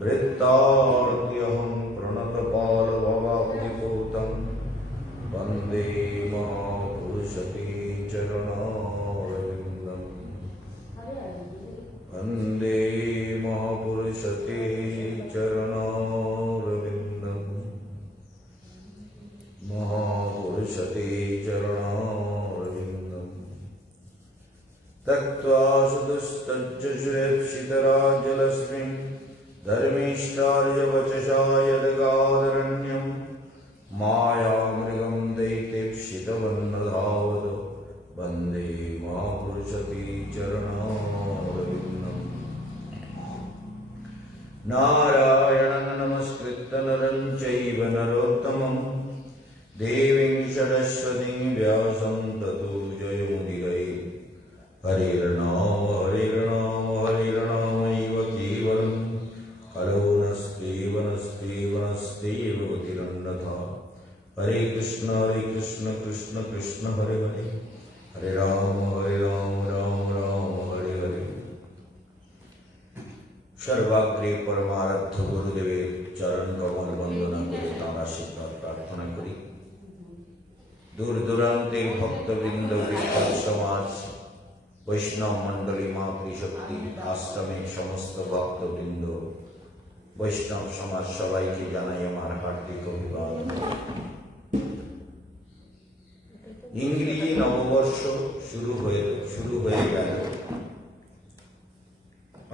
वृत्तार्त्यहं प्रणतपालभवाब्धिपूतं वन्दे महापुरुषते चरणारविन्दम् वन्दे महापुरुषते चरणारविन्दम् महापुरुषते चरणारविन्दम् तत्त्वा सुदुस्तज्जश्रेप्सितराजलस्मिन् धर्मिष्ठार्यवचसा यदगादरण्यं मायामृगं दैतेप्सितवन्नधावत् वन्दे महापुरुषते चरणारविन्दम् नारायणं नमस्कृत्य नरं चैव नरोत्तमं देवीं सरस्वतीं व्यासं ततो जयमुदीरये हरिर्नाम हरिर्नामैव केवलम् हरो नस्तेव तिरन्नथा हरे कृष्ण कृष्ण कृष्ण हरे हरे हरे राम राम हरे हरे। सर्वाग्रे परमारथ गुरुदेवेर चरण कमल बंदना करे तार आशीर्वाद प्रार्थना करी। दूर दूरान्ते भक्तवृंद विठ्ठल समाज वैष्णव मंडली मातृशक्ति आश्रमे समस्त भक्तवृंद वैष्णव समाज सबाइके जानाई आमार हार्दिक अभिवादन। इंग्रेजी नववर्ष शुरू হয়ে গেল,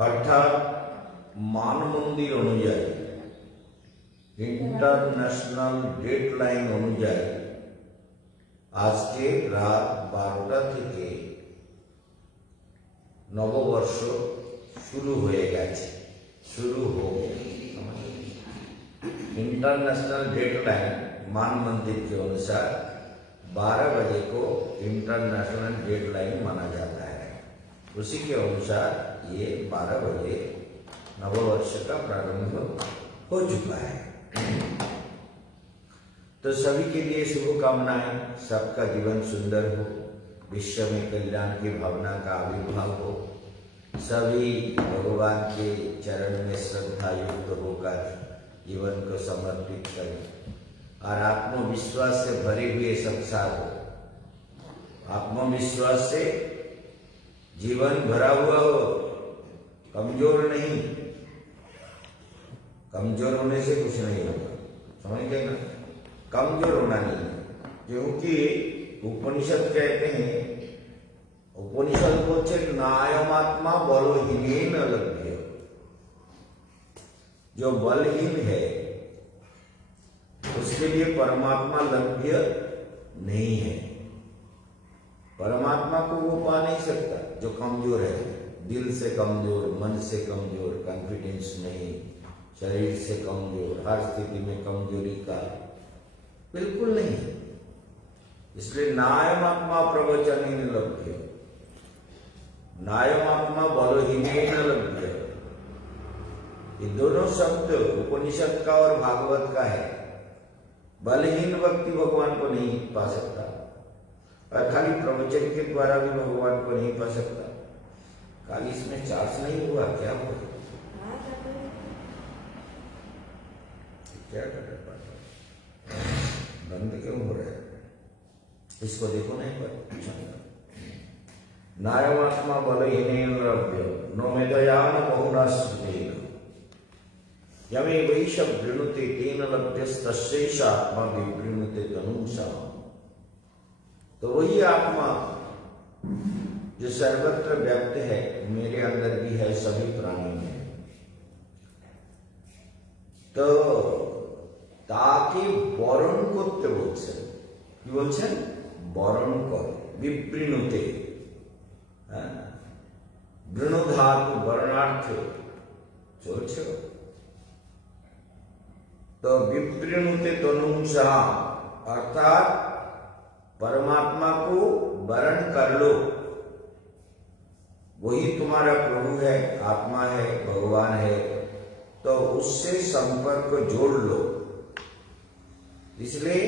অর্থাৎ মানমন্দির অনুযায়ী ইন্টারন্যাশনাল ডেডলাইন অনুযায়ী আজকে রাত 12টা থেকে নববর্ষ শুরু হয়ে গেছে। इंटरनेशनल डेडलाइन मान मंदिर के अनुसार 12 बजे को इंटरनेशनल डेडलाइन माना जाता है। उसी के अनुसार ये 12 बजे नववर्ष का प्रारंभ हो चुका है। तो सभी के लिए शुभकामनाएं, सबका जीवन सुंदर हो, विश्व में कल्याण की भावना का आविर्भाव हो, सभी भगवान के चरण में श्रद्धा युक्त होकर जीवन को समर्पित करें और आत्मविश्वास से भरे हुए संसार हो। आत्मविश्वास से जीवन भरा हुआ हो, कमजोर नहीं। कमजोर होने से कुछ नहीं होगा, समझ गए ना? कमजोर होना नहीं, क्योंकि उपनिषद कहते हैं, उपनिषद बोलছে नायमात्मा बलहीन लभ्य। जो बलहीन है उसके लिए परमात्मा लभ्य नहीं है। परमात्मा को वो पा नहीं सकता जो कमजोर है, दिल से कमजोर, मन से कमजोर, कॉन्फिडेंस नहीं, शरीर से कमजोर, हर स्थिति में कमजोरी का बिल्कुल नहीं। इसलिए नायमात्मा प्रवचन लभ्य, नायमात्मा बलहीन लभ्य, ये दोनों शब्द उपनिषद का और भागवत का है। बलहीन व्यक्ति भगवान को नहीं पा सकता और खाली प्रवचन के द्वारा भी भगवान को नहीं पा सकता। खाली इसमें चार्ज नहीं हुआ, क्या हुआ? क्या कर बंद क्यों हो रहा है? इसको देखो नहीं पर नायमात्मा बलहीन लभ्य नो मेदयान बहुनास्तेन यमे वैश वृणुते तेन लभ्यस्तस्यैष आत्मा विवृणुते तनुषा। तो वही आत्मा जो सर्वत्र व्याप्त है, मेरे अंदर भी है, सभी प्राणी में। तो তাকে বরণ করতে বলছেন। কি বলছেন? বরণ কর, বিবৃণুতে। বৃণধাতু বর্ণার্থে চলছে। तो विवृणुते तनुषा अर्थात परमात्मा को वरण कर लो, वही तुम्हारा प्रभु है, आत्मा है, भगवान है। तो उससे संपर्क जोड़ लो। इसलिए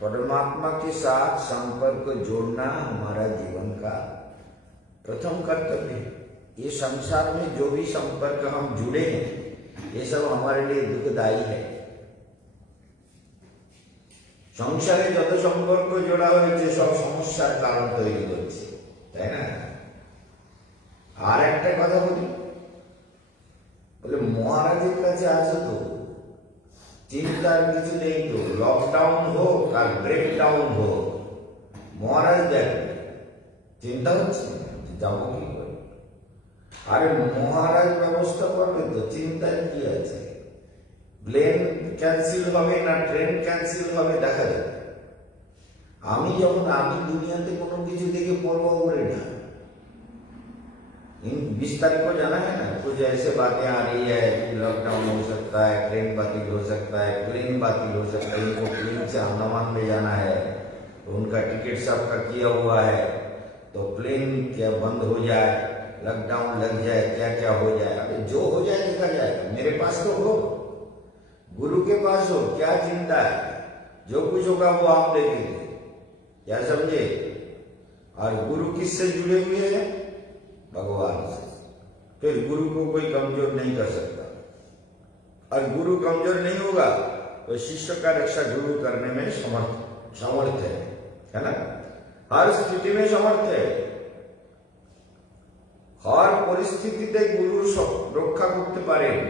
परमात्मा के साथ संपर्क जोड़ना हमारा जीवन का प्रथम कर्तव्य है। ये संसार में जो भी संपर्क हम जुड़े हैं, ये सब हमारे लिए दुखदायी है। সংসারে যত সম্পর্ক জোড়া হয়েছে সব সমস্যার কারণ তৈরি করছে, তাই না? আর একটা কথা বলি, বলে মহারাজের কাছে আসো তো, চিন্তার কিছু নেই তো, লকডাউন হোক আর ব্রেকডাউন হোক, মহারাজ দেখবে। চিন্তা হচ্ছে যাবো কি করে? আরে মহারাজ ব্যবস্থা করবে তো, চিন্তার কি আছে? প্লেন ক্যান্সেল হবে না ট্রেন ক্যান্সেল হবে দেখা যাবে। আমি দুনিयाते কোনো কিছু দেখে পরवाह करी ना। इन 20 तारीख को जाना है ना, कुछ ऐसे बातें आ रही है, लॉकडाउन हो सकता है, ट्रेन बातिल हो सकता है, प्लेन बातिल हो सकता है, इनको प्लेन से अंडमान में जाना है तो उनका टिकट सबका किया हुआ है, तो प्लेन क्या बंद हो जाए, लॉकडाउन लग जाए, क्या क्या हो जाए। अबे जो हो जाए देखा जाएगा। मेरे पास तो हो, गुरु के पास हो, क्या चिंता है? जो कुछ होगा वो आप देखेंगे, क्या समझे? और गुरु किससे जुड़े हुए हैं? भगवान से। फिर गुरु को कोई कमजोर नहीं कर सकता, और गुरु कमजोर नहीं होगा तो शिष्य का रक्षा गुरु करने में समर्थ है ना? हर स्थिति में समर्थ है। हर परिस्थितिते गुरु रक्षा करते पारेन।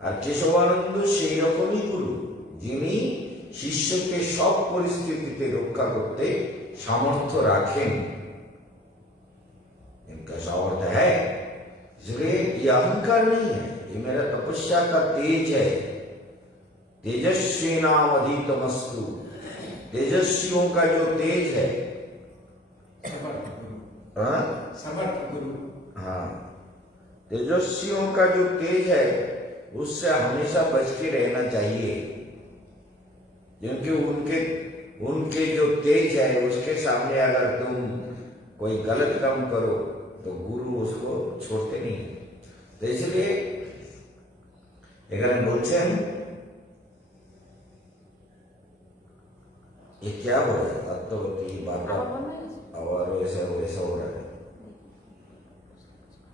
আর কেশবানন্দ সেই রকমই গুরু, যিনি শিষ্যকে সব পরিস্থিতিতে রক্ষা করতে সামর্থ্য রাখেন। इनका सामर्थ्य है, इसलिए ये अहंकार नहीं है, ये मेरा तपस्या का तेज है। तेजस्वी नाम अधितमस्तु, तेजस्वियों का जो तेज है, हाँ, तेजस्वियों का जो तेज है उससे हमेशा बच के रहना चाहिए, क्योंकि उनके जो तेज है उसके सामने अगर तुम कोई गलत काम करो तो गुरु उसको छोड़ते नहीं। तो इसलिए এখানে বলছেন ये क्या हो रहा है? अत्वती बार-बार और ऐसा हो रहा है,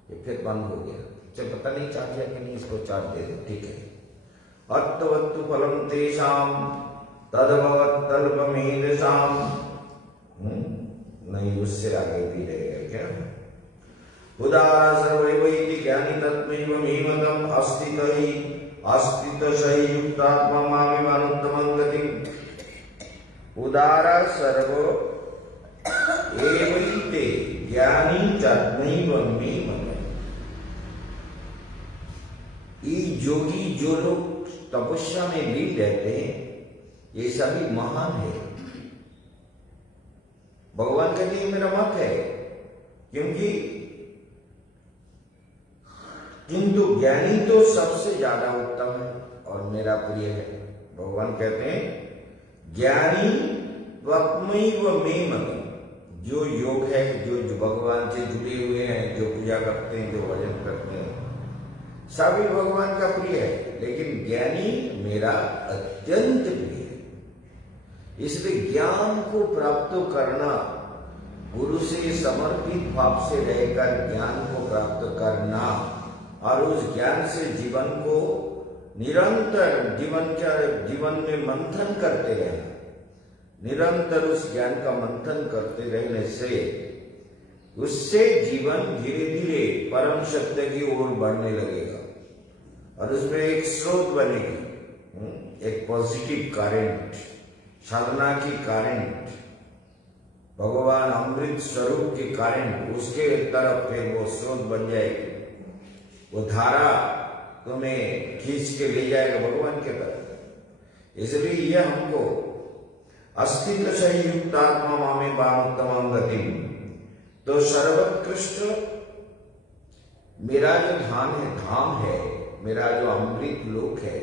ये फिर बंद हो गया। चल पता नहीं चार्ज किया कि नहीं, इसको चार्ज दे दो, ठीक है। अत्वत्तु फलम तेषाम तद्भवत् तल्पमेधसाम, नहीं उससे आगे भी रहेगा क्या? उदार सर्वैवैति ज्ञानी तत्मैव मेमतम् अस्तितशै युक्तात्मा मामिमानुत्तमं गतिम्। उदार सर्व एवैते ज्ञानी तत्मैव मेमतम्। ये योगी जो लोग तपस्या में लीन रहते हैं ये सभी महान है। भगवान कहते हैं मेरा मत है, क्योंकि किंतु ज्ञानी तो सबसे ज्यादा उत्तम है और मेरा प्रिय है। भगवान कहते हैं ज्ञानी त्वत्मैव मेमतम्। जो योग है, जो भगवान से जुड़े हुए हैं, जो पूजा करते हैं, जो भजन करते हैं, सभी भगवान का प्रिय है, लेकिन ज्ञानी मेरा अत्यंत प्रिय है। इसलिए ज्ञान को प्राप्त करना, गुरु से समर्पित भाव से रहकर ज्ञान को प्राप्त करना और उस ज्ञान से जीवन को निरंतर जीवन में मंथन करते रहना, निरंतर उस ज्ञान का मंथन करते रहने से उससे जीवन धीरे धीरे परम सत्य की ओर बढ़ने लगेगा और उसमें एक स्रोत बनेगी, एक पॉजिटिव करंट, साधना की करंट, भगवान अमृत स्वरूप की करंट, उसके तरफ फिर वो स्रोत बन जाएगी। वो धारा तुम्हें खींच के ले जाएगा भगवान के तरफ। इसलिए ये हमको अस्तित्व से युक्त आत्मा मामे बामुत्तमं गतिम, तो सर्वोत्कृष्ट मेरा जो धाम है, मेरा जो अमृत लोक है,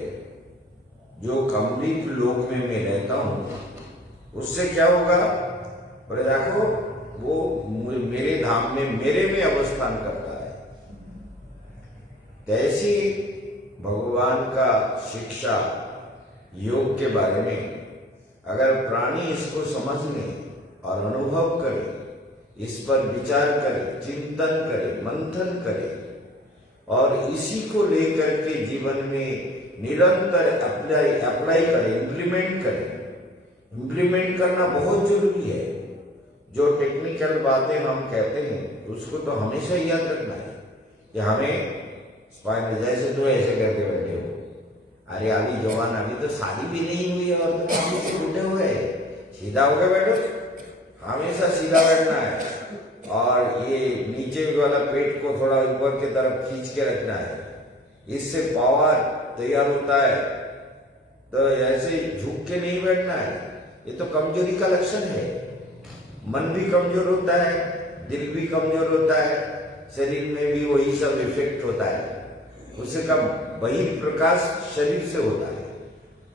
जो अमृत लोक में मैं रहता हूं, उससे क्या होगा? बोले देखो वो मेरे धाम में, मेरे में अवस्थान करता है। तैसी भगवान का शिक्षा योग के बारे में अगर प्राणी इसको समझ ले और अनुभव करे, इस पर विचार करे, चिंतन करे, मंथन करे और इसी को लेकर के जीवन में निरंतर अप्लाई करें, इम्प्लीमेंट करें। इम्प्लीमेंट करना बहुत जरूरी है। जो टेक्निकल बातें हम कहते हैं उसको तो हमेशा याद रखना है कि हमें स्पाइन, जैसे तो ऐसे करके बैठे हो, अरे अभी जवान, अभी तो शादी भी नहीं हुई है और तो अभी से बूढ़े हो गए, सीधा हो गए बैठो, हमेशा सीधा बैठना है। और ये नीचे वाला पेट को थोड़ा ऊपर की तरफ खींच के रखना है, इससे पावर तैयार होता है। तो ऐसे झुक के नहीं बैठना है, ये तो कमजोरी का लक्षण है। मन भी कमजोर होता है, दिल भी कमजोर होता है, शरीर में भी वही सब इफेक्ट होता है। उससे कम बहिर्प्रकाश शरीर से होता है,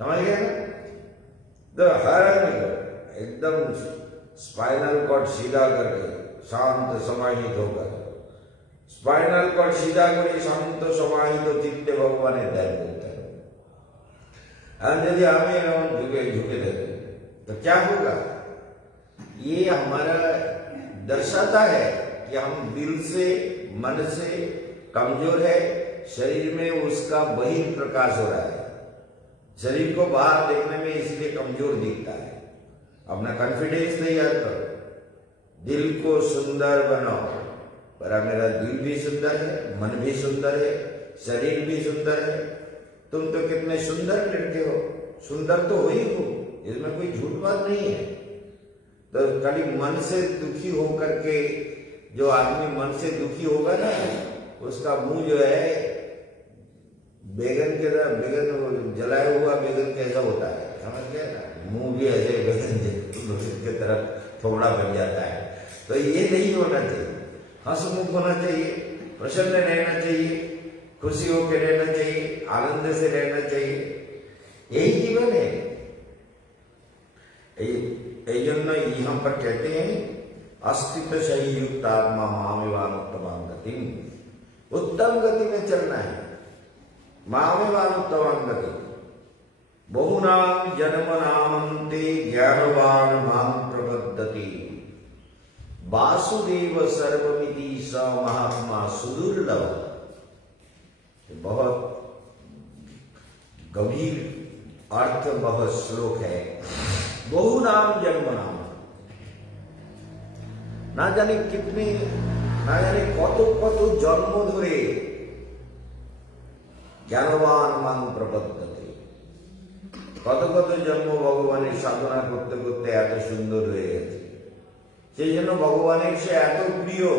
समझ गए ना? तो हर एकदम स्पाइनल कॉर्ड सीधा करके शांत समाहित होकर, स्पाइनल कॉर्ड सीधा करे शांत समाहित चित्ते भगवान ध्यान देता है। यदि हमें झुके देते तो क्या होगा? ये हमारा दर्शाता है कि हम दिल से, मन से कमजोर है। शरीर में उसका बहिर्प्रकाश हो रहा है, शरीर को बाहर देखने में इसलिए कमजोर दिखता है। अपना कॉन्फिडेंस तैयार करो, दिल को सुंदर बनाओ। पर मेरा दिल भी सुंदर है, मन भी सुंदर है, शरीर भी सुंदर है। तुम तो कितने सुंदर लड़के हो, सुंदर तो हो ही हो, इसमें कोई झूठ बात नहीं है। तो खाली मन से दुखी होकर के, जो आदमी मन से दुखी होगा ना, उसका मुंह जो है बैगन के तरह, बैगन जलाया हुआ बैगन कैसा होता है, समझ गए ना? मुंह भी ऐसे बैगन के तरफ थोड़ा बन जाता है। तो ये नहीं होना चाहिए, हंसमुख होना चाहिए, प्रसन्न रहना चाहिए, खुशी होकर रहना चाहिए, आनंद से रहना चाहिए। यही जीवन है। यहाँ पर कहते हैं अस्तित्व सही युक्त आत्मा मामेवान उत्तम गति, उत्तम गति में चलना है। मामेवान उत्तम गति, बहुनाम जन्म नामंते ज्ञानवान माम प्रबद्धति, वासुदेव सर्वमिति स महात्मा सुदुर्लभ। बहुत गंभीर अर्थ बहुत श्लोक है। बहुनाम जन्म नाम, ना जाने कितने, ना जाने कत कत जन्म धरे জ্ঞানবান মান প্রপদ্যতে, কত কত জন্ম ভগবানের সাধনা করতে করতে এত সুন্দর হয়ে গেছে। সেই জন্য ভগবানের সে এত প্রিয়,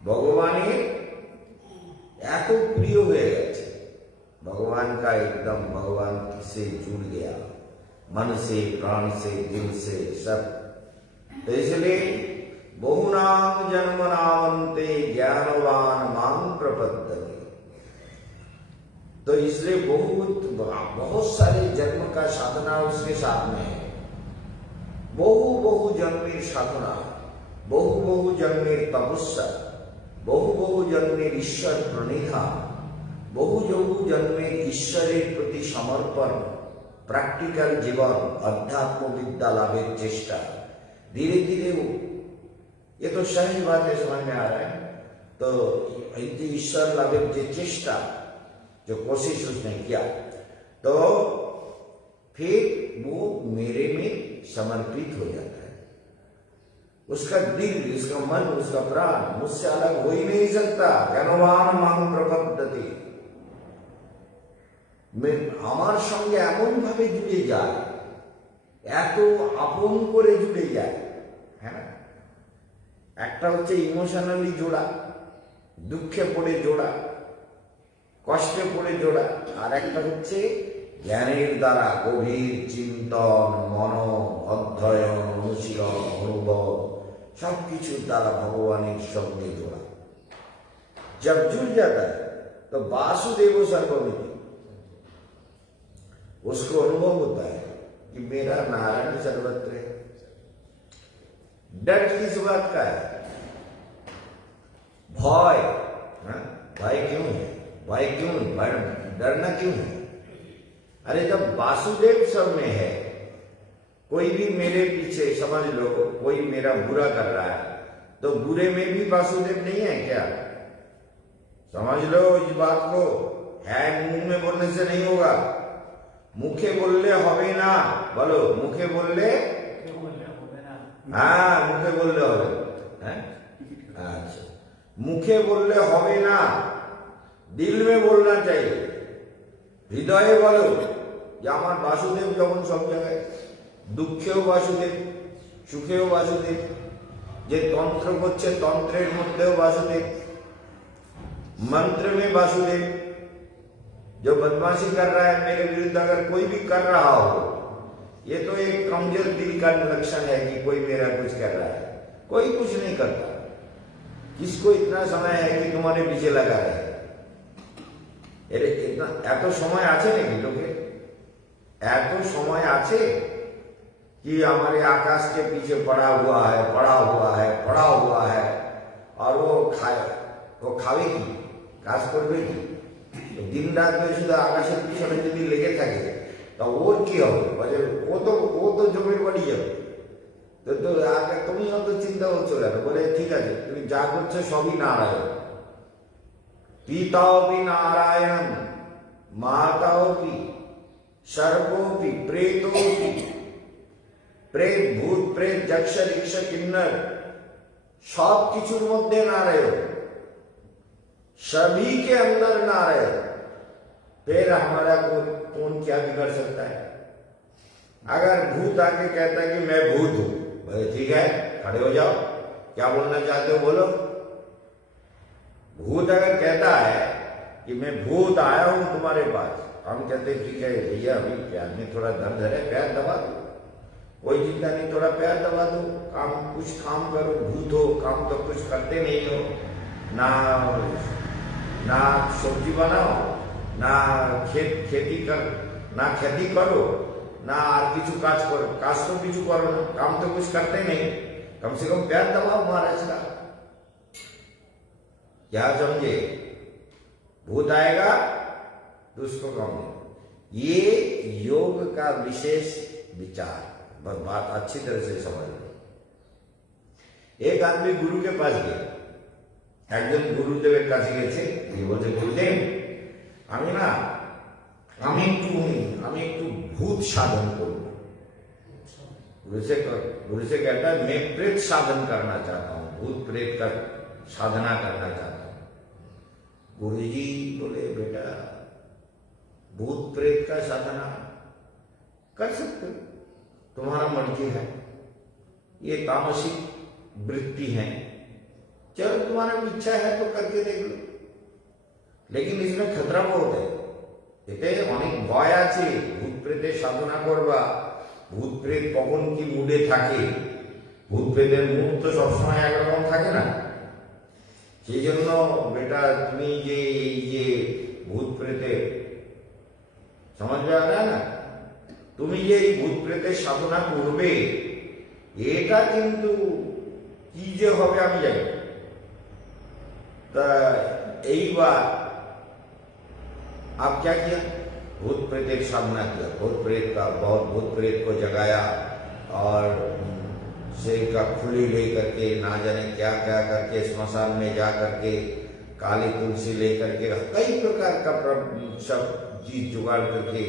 ভগবানের এত প্রিয় হয়ে গেছে। भगवान का एकदम भगवान से जुड़ गया, मन से, प्राण से, दिल से, सब। तो इसलिए बहुनाम जन्म नामंते ज्ञानवान मां प्रपद्यते। तो इसलिए बहुत सारे जन्म का साधना उसके साथ में है। बहु जन्मेर साधना, बहु जन्मेर तपस्या, बहु जन्मेर ईश्वर प्रणिधान, বহু জন্মের ঈশ্বরের প্রতি সমর্পণ, প্র্যাকটিক্যাল জীবন, अध्यात्म विद्या लाभेर चेष्टा, धीरे धीरे ये तो सही बात है, समझ में आ रहा है। तो ईश्वर लाभेर जो चेष्टा, जो कोशिश उसने किया, तो फिर वो मेरे में समर्पित हो जाता है। उसका दिल, उसका मन, उसका प्राण मुझसे अलग हो ही नहीं सकता। ज्ञानवान मां प्रपद्यते, আমার সঙ্গে এমন ভাবে জুড়ে যায়, এত আপন করে জুড়ে যায়। হ্যাঁ, একটা হচ্ছে ইমোশনালি জোড়া, দুঃখে পড়ে জোড়া, কষ্টে পড়ে জোড়া, আর একটা হচ্ছে জ্ঞানের দ্বারা গভীর চিন্তন, মন অধ্যয়ন, অনুশীলন, অনুভব সবকিছুর দ্বারা ভগবানের সঙ্গে জোড়া। जब जुड़ जाता है तो वासुदेव सर्वमिति, उसको अनुभव होता है कि मेरा नारायण सर्वत्र है। डर किस बात का है? भय, भय क्यों है? भय क्यों, डरना क्यों है? अरे जब वासुदेव सब में है, कोई भी मेरे पीछे, समझ लो कोई मेरा बुरा कर रहा है, तो बुरे में भी वासुदेव नहीं है क्या? समझ लो इस बात को, है मुंह में बोलने से नहीं होगा, मुखे बोलले होबे ना, बोलो मुखे बोलले, हाँ मुखे बोलले होबे, हैं? अच्छा, मुखे बोलले होबे ना, दिल में बोलना चाहिए, हृदय बोलो যে আমার বাসুদেব যেমন সব জায়গায়, দুঃখেও বাসুদেব, সুখেও বাসুদেব, যে তন্ত্র করছে তন্ত্রের মধ্যেও বাসুदेव, मंत्र में वासुदेव, जो बदमाशी कर रहा है मेरे विरुद्ध अगर कोई भी कर रहा हो, ये तो एक कमजोर दिल का लक्षण है कि कोई मेरा कुछ कर रहा है, कोई कुछ नहीं करता। किसको इतना समय है कि तुम्हारे पीछे लगा रहे? इतना এত সময় আছে নাকি লোকে? এত সময় আছে कि हमारे आकाश के पीछे पड़ा हुआ है, पड़ा हुआ है, पड़ा हुआ है, और वो खावे की কাজ করবে কি? দিন রাত শুধু আকাশের পিছনে যদি লেগে থাকে তা ওর কি হবে? ও তো জমির বাড়ি যাবে। তো আগে তুমি অত চিন্তা করছো কেন? বলে ঠিক আছে তুমি যা করছো সবই নারায়ণ, পিতাওপি নারায়ণ, মাতাওপি, सर्पोपि, प्रेतोपि, प्रेत भूत प्रेत যক্ষ ঋক্ষ কিন্নর सब কিছুর মধ্যে नारायण, सभी के अंदर नारायण, फिर हमारा कौन क्या बिगड़ सकता है? अगर भूत आके कहता है कि मैं भूत हूं, बोले ठीक है खड़े हो जाओ, क्या बोलना चाहते हो बोलो। भूत अगर कहता है कि मैं भूत आया हूं तुम्हारे पास, हम कहते ठीक है भैया अभी प्यार में थोड़ा दर्द है, पैर दबा दो, कोई चिंता नहीं, थोड़ा पैर दबा दो, कुछ काम करो, भूत हो काम तो कुछ करते नहीं हो, ना सब्जी बनाओ, ना खेती करो, ना আর কিছু কাজ করো, কাজ তো কিছু করো না, काम तो कुछ करते नहीं, कम से कम पैर दबाओ महाराज का। क्या समझे? भूत आएगा तो उसको कम, ये योग का विशेष विचार, बस बात अच्छी तरह से समझ लो। एक आदमी गुरु के पास गया, একজন গুরুদেবের কাছে গেছে, বলছে গুরুদেব আমি একটু भूत साधन करूं। गुरु से कहता है मैं प्रेत साधन करना चाहता हूं, भूत प्रेत का साधना करना चाहता हूं। गुरु जी बोले बेटा भूत प्रेत का साधना कर सकते हो, तुम्हारा मर्जी है, ये तामसिक वृत्ति है, चलो तुम्हारा इच्छा है तो करके देख लो, लेकिन इसमें खतरा बहुत है, এতে অনেক ভয় আছে। ভূত প্রেতের সাধনা করবা, ভূত প্রেত কখন কি মুডে থাকে, ভূত প্রেতের মুড তো সবসময় একরকম থাকে না। সেই জন্য বেটা তুমি যে এই যে ভূত প্রেতের সমাজ না, তুমি যে এই ভূত প্রেতের সাধনা করবে এটা কিন্তু কি যে হবে আমি জানি। তা এইবার आप क्या किया? भूत प्रेत एक साधना किया, भूत प्रेत को जगाया और शेर का खुली लेकर के ना जाने क्या क्या करके स्मशान में जा करके काली तुलसी लेकर के कई प्रकार का सब चीज जुगाड़ करके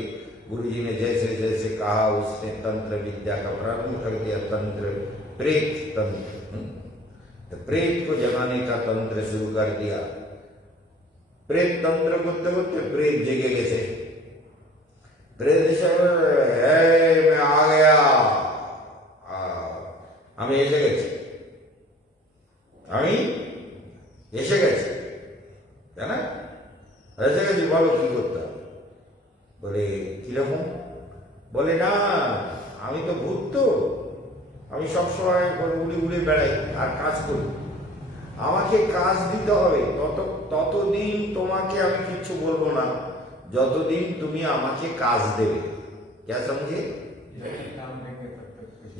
गुरु जी ने जैसे जैसे कहा उसने तंत्र विद्या का प्रारंभ कर दिया। तंत्र प्रेत तंत्र, तो प्रेत को जगाने का तंत्र शुरू कर दिया। प्रेत तंत्र করতে করতে प्रेत জেগে গেছে। प्रेत मैं आ गया, আমি এসে গেছি, তাই না? এসে গেছি, বলো কি করতে হবে? বলে কিরকম? বলে না আমি তো ভূত, তো আমি সবসময় উড়ে উড়ে বেড়াই আর কাজ করি, আমাকে কাজ দিতে হবে, ততদিন তোমাকে আমি কিছু বলবো না যতদিন তুমি আমাকে কাজ দেবে। क्या समझे?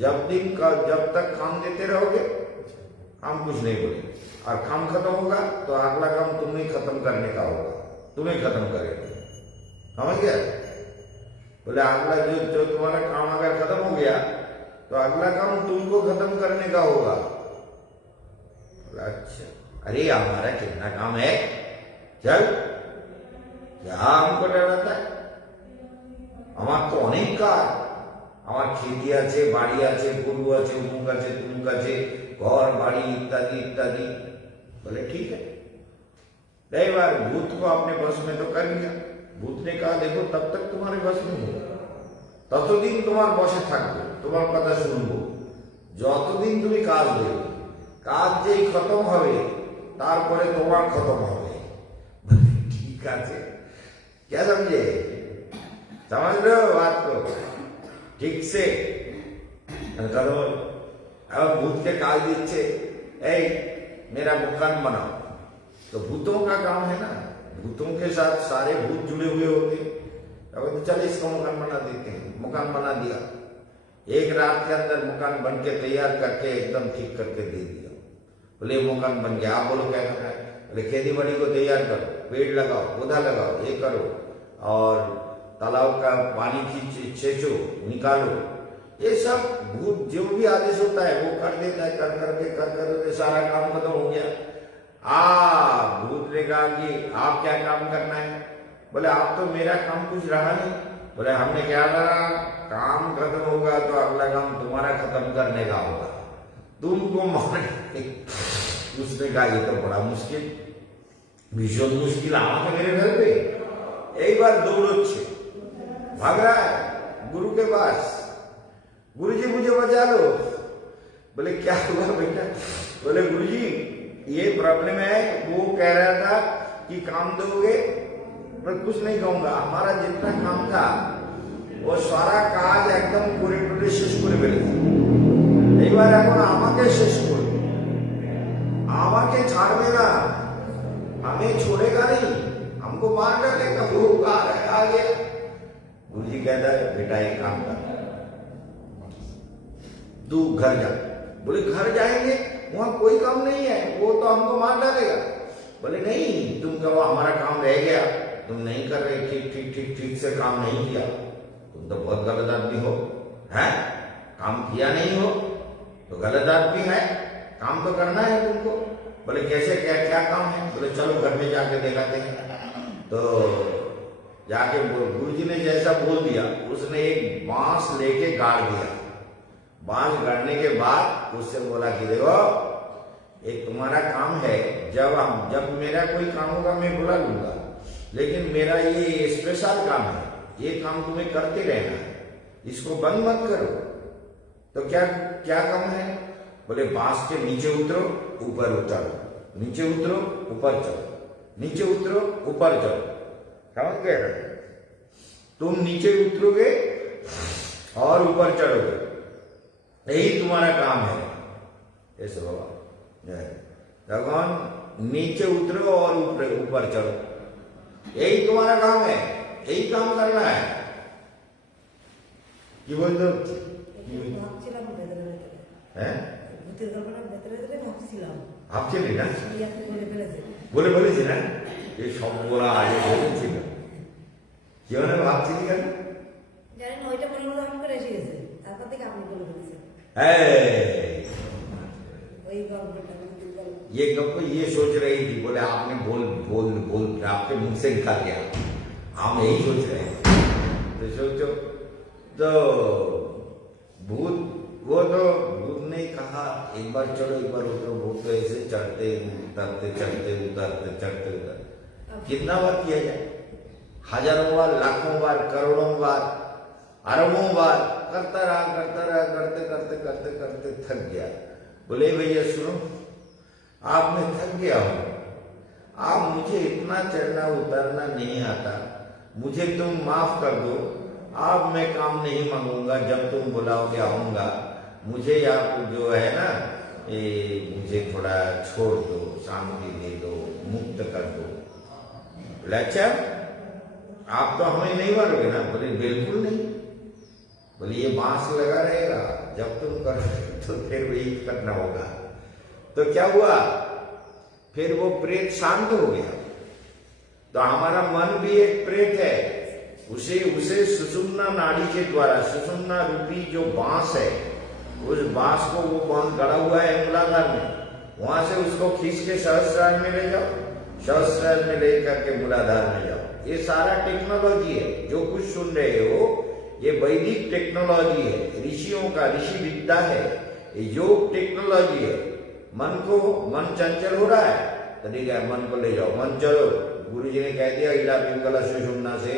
जब तक काम देते रहोगे हम कुछ नहीं बोलेंगे, और काम खत्म होगा तो अगला काम तुम्हें खत्म करने का होगा, तुम्हें खत्म करेंगे। समझ गया? बोले अगला जो तुम्हारा काम अगर खत्म हो गया तो अगला काम तुमको खत्म करने का होगा। अच्छा, अरे हमारा कितना काम है, चल, क्या हमको डराता है? আমার তো অনেক কাজ, আমার খেতি আছে, বাড়ি আছে, গরু আছে, অমুক আছে, তমুক আছে, ঘর বাড়ি इत्यादि इत्यादि। बोले ठीक है। कई बार भूत को अपने बस में तो कर लिया। भूत ने कहा देखो तब तक तुम्हारे बस में हो, ততদিন তোমার বসে থাকবো, তোমার কথা শুনবো, যতদিন তুমি কাজ দেবে। কাজ যেই খতম হবে তারপরে তোমার খতম হবে। ঠিক আছে, क्या समझे? समझ लो बात को ठीक से। करो अब भूत के काज दिच्छे, ए मेरा मकान बनाओ, तो भूतों का काम है ना, भूतों के साथ सारे भूत जुड़े हुए होते हैं। अब तो चल इसका मकान बना देते हैं। मकान बना दिया, एक रात के अंदर मकान बन के तैयार करके एकदम ठीक करके दे दिया। बोले मकान बन गया, आप बोलो क्या करना है? बोले खेती बाड़ी को तैयार करो, पेड़ लगाओ, पौधा लगाओ, ये करो, और तालाब का पानी खींचो, निकालो। ये सब भूत जो भी आदेश होता है वो कर देता है। कर करके सारा काम खत्म हो गया। भूत ने कहा कि आप क्या काम करना है? बोले आप तो मेरा काम कुछ रहा नहीं। बोले हमने क्या करा, काम खत्म होगा तो अगला काम तुम्हारा खत्म करने का होगा, तुमको मारने। उसने कहा ये तो बड़ा मुश्किल, भीषण मुश्किल আমাকে मेरे घर पे। एक बार दौड़ोच्छे, भाग रहा है गुरु के पास, गुरुजी मुझे बचा लो। बोले क्या हुआ बेटा? बोले गुरुजी ये प्रॉब्लम है, वो कह रहा था कि काम दोगे। मैं कुछ नहीं कहूंगा, हमारा जितना काम था वो सारा কাজ একদম করে করে শেষ করে ফেলেছি। এইবার এখন আমাকে শেষ করবে, আমাকে ছাড়বে না, हमें छोड़ेगा नहीं, हमको मार डालेगा। वो आ गया। गुरुजी कहता है बेटा एक काम कर, तू घर जा। बोले घर जाएंगे, वहां कोई काम नहीं है, वो तो हमको मार डालेगा। बोले नहीं, तुम कहो हमारा काम रह गया, तुम नहीं कर रहे, ठीक से काम नहीं किया, तुम तो बहुत गलत आदमी हो, है काम किया नहीं हो तो गलत आदमी है, काम तो करना है तुमको। बोले कैसे, क्या काम है? बोले चलो घर में जाके दिखाते हैं। तो जाके गुरुजी ने जैसा बोल दिया, उसने एक बांस लेके गाड़ दिया। बांस गाड़ने के बाद उससे बोला कि देखो एक तुम्हारा काम है, जब मेरा कोई काम होगा मैं बुला लूंगा, लेकिन मेरा ये स्पेशल काम है, ये काम तुम्हें करते रहना है, इसको बंद मत करो। तो क्या काम है? बोले बांस के नीचे उतरो, ऊपर उतरो, नीचे उतरो, ऊपर चढ़ो, नीचे उतरो, ऊपर चढ़ो। समझ गए? तुम नीचे उतरोगे और ऊपर चढ़ोगे, यही तुम्हारा काम है। ऐसे बाबा भगवान, नीचे उतरो और ऊपर चढ़ो, यही तुम्हारा काम है, यही काम करना है। কি বলতো? হ্যাঁ ভাবছিলি না? বলে বলেছি না? এই সব বলা আগে বলেছিল। কি মানে ভাবছিলি কেন? জানেন ওইটা মনে মনে আমি করে এসে গেছে, তারপর থেকে আপনি বলে ফেলেছেন। वही ये गप्प ये सोच रही थी, बोले आपने बोल आपके मुंह से निकल गया, हम यही सोच रहे हैं। तो सोचो, तो भूत ने कहा एक बार चढ़ो, एक बार उतरो। भूत तो ऐसे चढ़ते उतरते, कितना बार किया जाए? हजारों बार, लाखों बार, करोड़ों बार, अरबों बार करता रहा, करते थक गया। बोले भैया सुनो, आप मैं थक गया हूं, आप मुझे इतना चढ़ना उतरना नहीं आता, मुझे तुम माफ कर दो, अब मैं काम नहीं मांगूंगा, जब तुम बुलाओगे आऊंगा, मुझे आप जो है ना मुझे थोड़ा छोड़ दो, शांति दे दो, मुक्त कर दो। बोले अच्छा आप तो हमें नहीं मारोगे ना? बोले बिल्कुल नहीं। बोले ये बांस लगा रहेगा, जब तुम कर तो फिर वही करना होगा। तो क्या हुआ, फिर वो प्रेत शांत हो गया। तो हमारा मन भी एक प्रेत है, उसे सुषुम्ना नाड़ी के द्वारा, सुषुम्ना रूपी जो बांस है, उस बांस को वो बांस गड़ा हुआ है मूलाधार में, वहां से उसको खींच के सहस्त्रार में ले जाओ, सहस्त्र में लेकर के मूलाधार में जाओ। ये सारा टेक्नोलॉजी है, जो कुछ सुन रहे हो ये वैदिक टेक्नोलॉजी है, ऋषियों का ऋषि विद्या है, ये योग टेक्नोलॉजी है। मन चंचल हो रहा है तो ठीक है, मन को ले जाओ, मन चलो। गुरु जी ने कह दिया इला पिंगला सुषुम्ना से,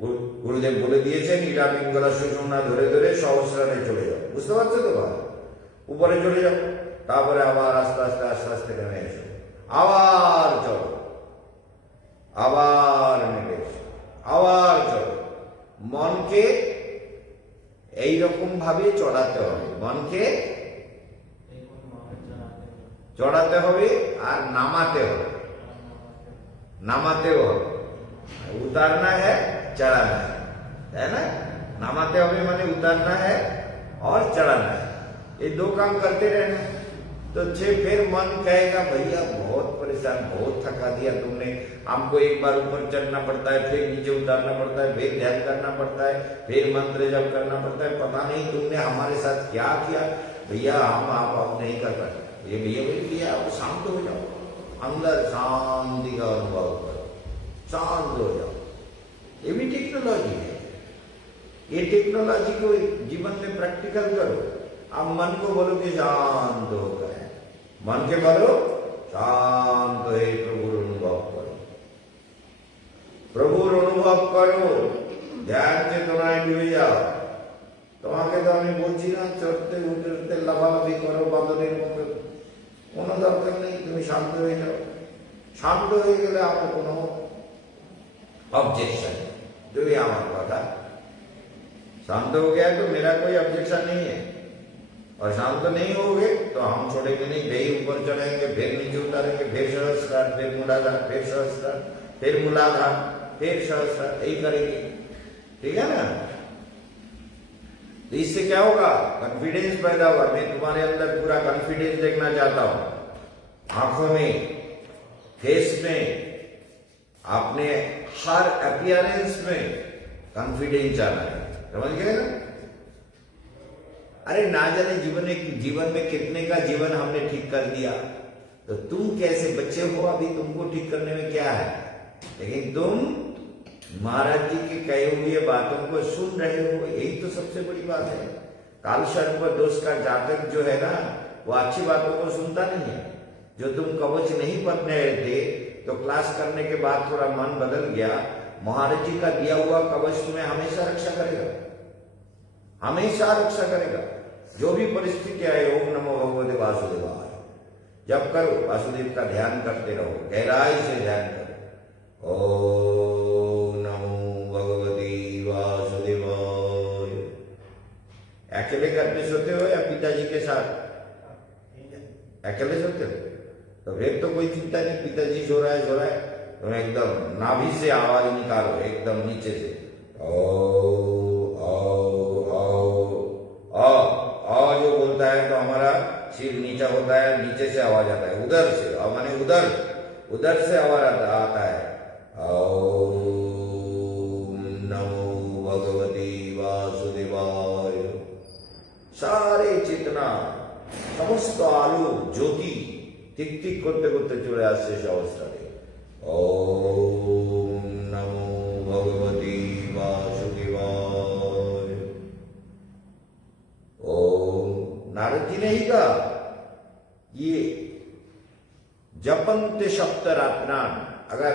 गुरुदेव बोले दिए इला पिंगला सुषुम्ना धरे धरे सहस्राने चले जाओ, বুঝতে পারছো তো ভাই? উপরে চলে যাও, তারপরে আবার আস্তে আস্তে আস্তে আস্তে নেমে এসো, আবার চলো, আবার নেমে এসো, আবার চলো। মনকে এইরকম ভাবে চড়াতে হবে, মনকে চড়াতে হবে আর নামাতে হবে, নামাতেও হবে। उतारना है चढ़ाना है ना? नामाते हुए माने उतारना है और चढ़ाना है, ये दो काम करते रहना। तो फिर मन कहेगा भैया बहुत परेशान, बहुत थका दिया तुमने हमको, एक बार ऊपर चढ़ना पड़ता है, फिर नीचे उतारना पड़ता है, फिर ध्यान करना पड़ता है, फिर मंत्र जप करना पड़ता है, पता नहीं तुमने हमारे साथ क्या किया भैया, हम आप नहीं कर पाए। ये भैया भैया आप शांत हो जाओ, अंदर शांति का अनुभव करो, शांत हो जाओ। ये भी टेक्नोलॉजी है, ये टेक्नोलॉजी को जीवन में प्रैक्टिकल करो। अब मन को बोलो कि शांत हो गए, मन के बोलो शांत है, प्रभुर अनुभव करो, प्रभुर अनुभव करो, ध्यान से तुम्हारे डूबे जाओ। তোমাকে তো আমি বলছি না চড়তে উঠতে লাফালাফি করো বাদলের মতো, কোনো দরকার নেই, তুমি শান্ত হয়ে যাও। শান্ত হয়ে গেলে আমার কোনো ऑब्जेक्शन, जो भी हमारा कथा शांत हो गया तो मेरा कोई ऑब्जेक्शन नहीं है, और शांत नहीं होगे तो हम छोड़ेंगे नहीं, भाई ऊपर चढ़ेंगे, फिर नीचे उतारेंगे, फिर सहस्त्रार, फिर मूलाधार, फिर सहस्त्रार, फिर मूलाधार, फिर सहस्त्रार, यही करेंगे। ठीक है ना? तो इससे क्या होगा? कॉन्फिडेंस पैदा होगा। मैं तुम्हारे अंदर पूरा कॉन्फिडेंस देखना चाहता हूं, आंखों में, फेस में, आपने हर अपीयरेंस में कॉन्फिडेंस आना है, समझ गए ना? अरे ना जाने जीवन में कितने का जीवन हमने ठीक कर दिया, तो तुम कैसे बच्चे हो, अभी तुमको ठीक करने में क्या है, लेकिन तुम महाराज जी के कहे हुए बातों को सुन रहे हो, यही तो सबसे बड़ी बात है। काल सर्प दोष का जातक जो है ना, वो अच्छी बातों को सुनता नहीं है। जो तुम कवच नहीं पढ़ रहे थे तो क्लास करने के बाद थोड़ा मन बदल गया, महाराज जी का दिया हुआ कवच तुम्हें हमेशा रक्षा करेगा, हमेशा रक्षा करेगा। जो भी परिस्थिति आए, ओम नमो भगवते वासुदेवाय जब करो, वासुदेव का ध्यान करते रहो, गहराई से ध्यान करो, ओम नमो भगवते वासुदेवाय। अकेले करते सोते हो या पिताजी के साथ? अकेले सोते हो तो फिर तो कोई चिंता नहीं, पिताजी सो रहा है तो एकदम नाभि से आवाज निकालो, एकदम नीचे से ओ जो बोलता है तो हमारा सिर नीचा होता है, नीचे से आवाज आता है, उधर से माने उधर से आवाज आता है, ओम नमो भगवते वासुदेवाय। सारे चेतना, समस्त आलो ज्योति टिक टिक करते करते चले আসছে सहस्रारे, ओम नमो भगवते वासुदेवाय। ओम नारद जी ने ही कहा, ये जपन्ते सप्तरात्रान, अगर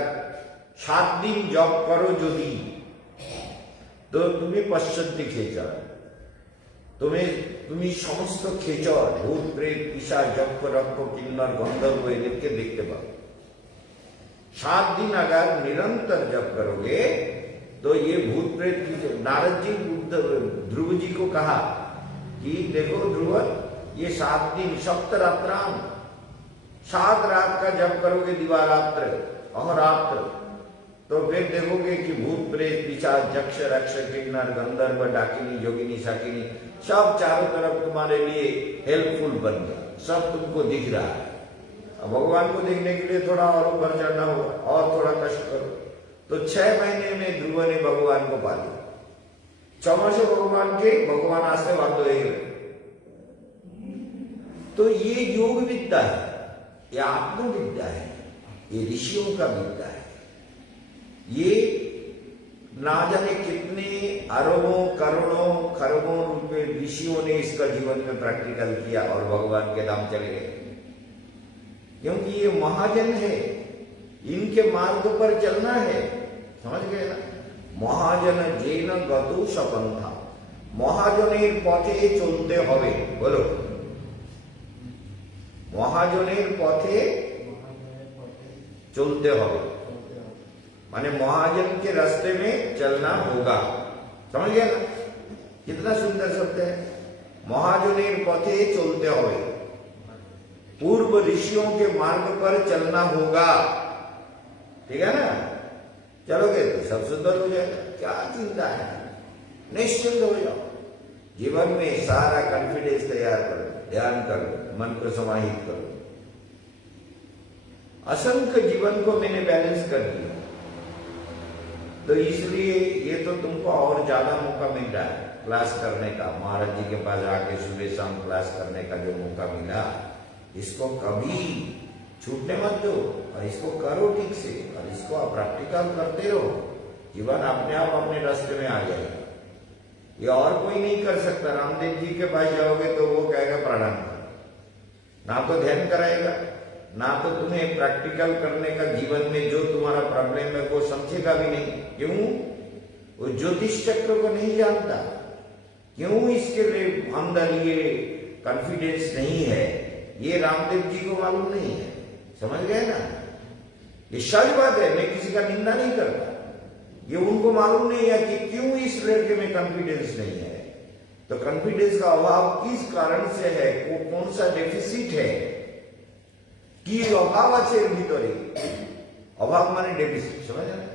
7 दिन जप करो যদি, तो तुम्हें पश्चात खेचर, তুমি সমস্ত খেচর, ভূত প্রেত পিশাচ যক্ষ রক্ষ কিন্নর গন্ধর্ব এদেরকে দেখতে পাবে। 7 दिन अगर निरंतर जप करोगे तो ये भूत प्रेत की, नारद जी ध्रुव जी को कहा कि देखो ध्रुव, ये 7 दिन सप्तरात्राम, 7 रात का जप करोगे, दिवारात्र अहोरात्र, तो फिर देखोगे कि भूत प्रेत पिशाच यक्ष रक्ष किन्नर गंधर्व डाकिनी योगिनी शाकिनी सब चारों तरफ तुम्हारे लिए हेल्पफुल बन गया, सब तुमको दिख रहा है। अब भगवान को देखने के लिए थोड़ा और ऊपर चढ़ना होगा, और थोड़ा कष्ट करो। तो 6 महीने में ध्रुव ने भगवान को पा लिया। 6 मास भगवान के भगवान आस्ते बात हो। तो ये योग विद्या है, ये आत्मविद्या है, ये ऋषियों का विद्या है। ये ना जाने कितने अरबों करोड़ों खरबों रुपए ऋषियों ने इसका जीवन में प्रैक्टिकल किया और भगवान के नाम चले गए, क्योंकि ये महाजन है, इनके मार्ग पर चलना है। समझ गए ना? महाजन जेन गतु सपंथा, महाजनेर पथे चलते हबे। बोलो, महाजनेर पथे चलते हबे, माने महाजन के रास्ते में चलना होगा। समझ गया ना? कितना सुंदर शब्द है, महाजनेर पथे चलते हबे, पूर्व ऋषियों के मार्ग पर चलना होगा। ठीक है ना? चलोगे तो सब सुंदर हो जाएगा, क्या चिंता है, निश्चिंत हो जाओ। जीवन में सारा कॉन्फिडेंस तैयार करो, ध्यान करो, मन को समाहित करो। असंख्य जीवन को मैंने बैलेंस कर दिया, तो इसलिए ये तो तुमको और ज्यादा मौका मिल रहा है क्लास करने का। महाराज जी के पास आके सुबह शाम क्लास करने का जो मौका मिला, इसको कभी छूटने मत दो और इसको करो ठीक से, और इसको आप प्रैक्टिकल करते रहो। जीवन अपने आप अपने रास्ते में आ जाएगा। ये और कोई नहीं कर सकता। रामदेव जी के पास जाओगे तो वो कहेगा प्रणाम करो, ना तो ध्यान कराएगा, ना तो तुम्हें प्रैक्टिकल करने का जीवन में जो तुम्हारा प्रॉब्लम है वो समझेगा भी नहीं। क्यों? वो ज्योतिष चक्र को नहीं जानता। क्यों इसके लिए अंदर ये कॉन्फिडेंस नहीं है, ये रामदेव जी को मालूम नहीं है। समझ गए ना? ये सच बात है, मैं किसी का निंदा नहीं करता। ये उनको मालूम नहीं है कि क्यों इस लड़के में कॉन्फिडेंस नहीं है। तो कॉन्फिडेंस का अभाव किस कारण से है, वो कौन सा डेफिसिट है, कि अभाव আছে ভিতরে। अभाव माने डेफिसिट, समझ रहे?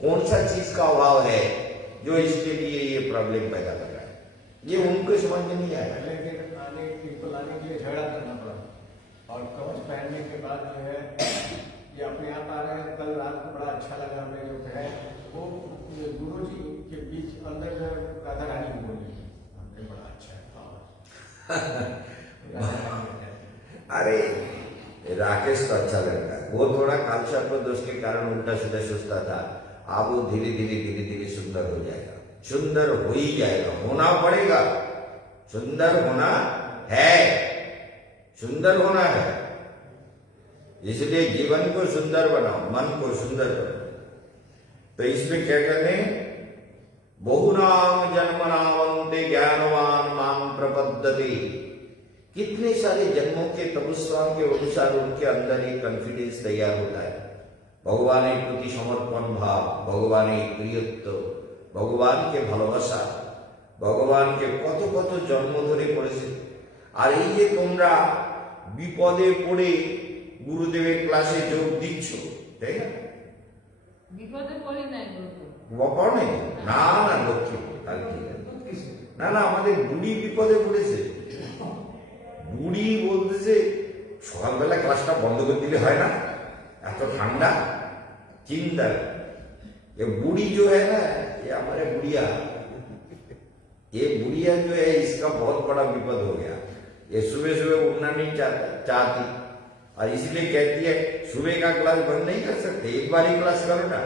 कौन सा चीज का अभाव है जो इसके लिए ये प्रॉब्लम पैदा कर रहा है, ये उनको समझ में नहीं आया। आने के लिए झगड़ा करना पड़ा, और कवच पहनने के बाद जो है ये अपने आप आ रहे हैं। कल रात को बड़ा अच्छा लगा हमें, जो है वो गुरु जी के बीच अंदर जो राधा रानी बोली, हमने बड़ा अच्छा है। अरे राकेश तो अच्छा लगता है, वो थोड़ा कालसर्प दोष के कारण उल्टा सीधा सोचता था। अब वो धीरे धीरे सुंदर हो जाएगा, सुंदर हो ही जाएगा, होना पड़ेगा, सुंदर होना है, सुंदर होना है। इसलिए जीवन को सुंदर बनाओ, मन को सुंदर बनाओ। तो इसमें क्या कहते हैं, बहुनाम जन्मनावंते ज्ञानवान माम प्रपद्यते। कितने सारे जन्मों के तपस्या के अनुसार उनके अंदर एक कॉन्फिडेंस तैयार होता है। भगवान के प्रति समर्पण भाव, भगवान के प्रियत्व, भगवान के ভালোবাসা, भगवान के কত কত জন্ম ধরে পড়েছে। আর এই যে তোমরা বিপদে পড়ে গুরুদেবের ক্লাসে যোগ দিচ্ছ, তাই না? বিপদে পড়ি নাই পড় নেই না, না লক্ষ্মী না, না আমাদের বুড়ি বিপদে পড়েছে। বুড়ি বলতেছে সকালবেলা ক্লাসটা বন্ধ করে দিলে হয় না, এত ঠান্डा। चिंता, ये बूढ़ी जो है ना, ये हमारे बुढ़िया, ये बुढ़िया जो है इसका बहुत बड़ा विपद हो गया। ये सुबह सुबह उठना नहीं चाहती, और इसलिए कहती है सुबह का क्लास बंद नहीं कर सकते, एक बार ही क्लास करो ना।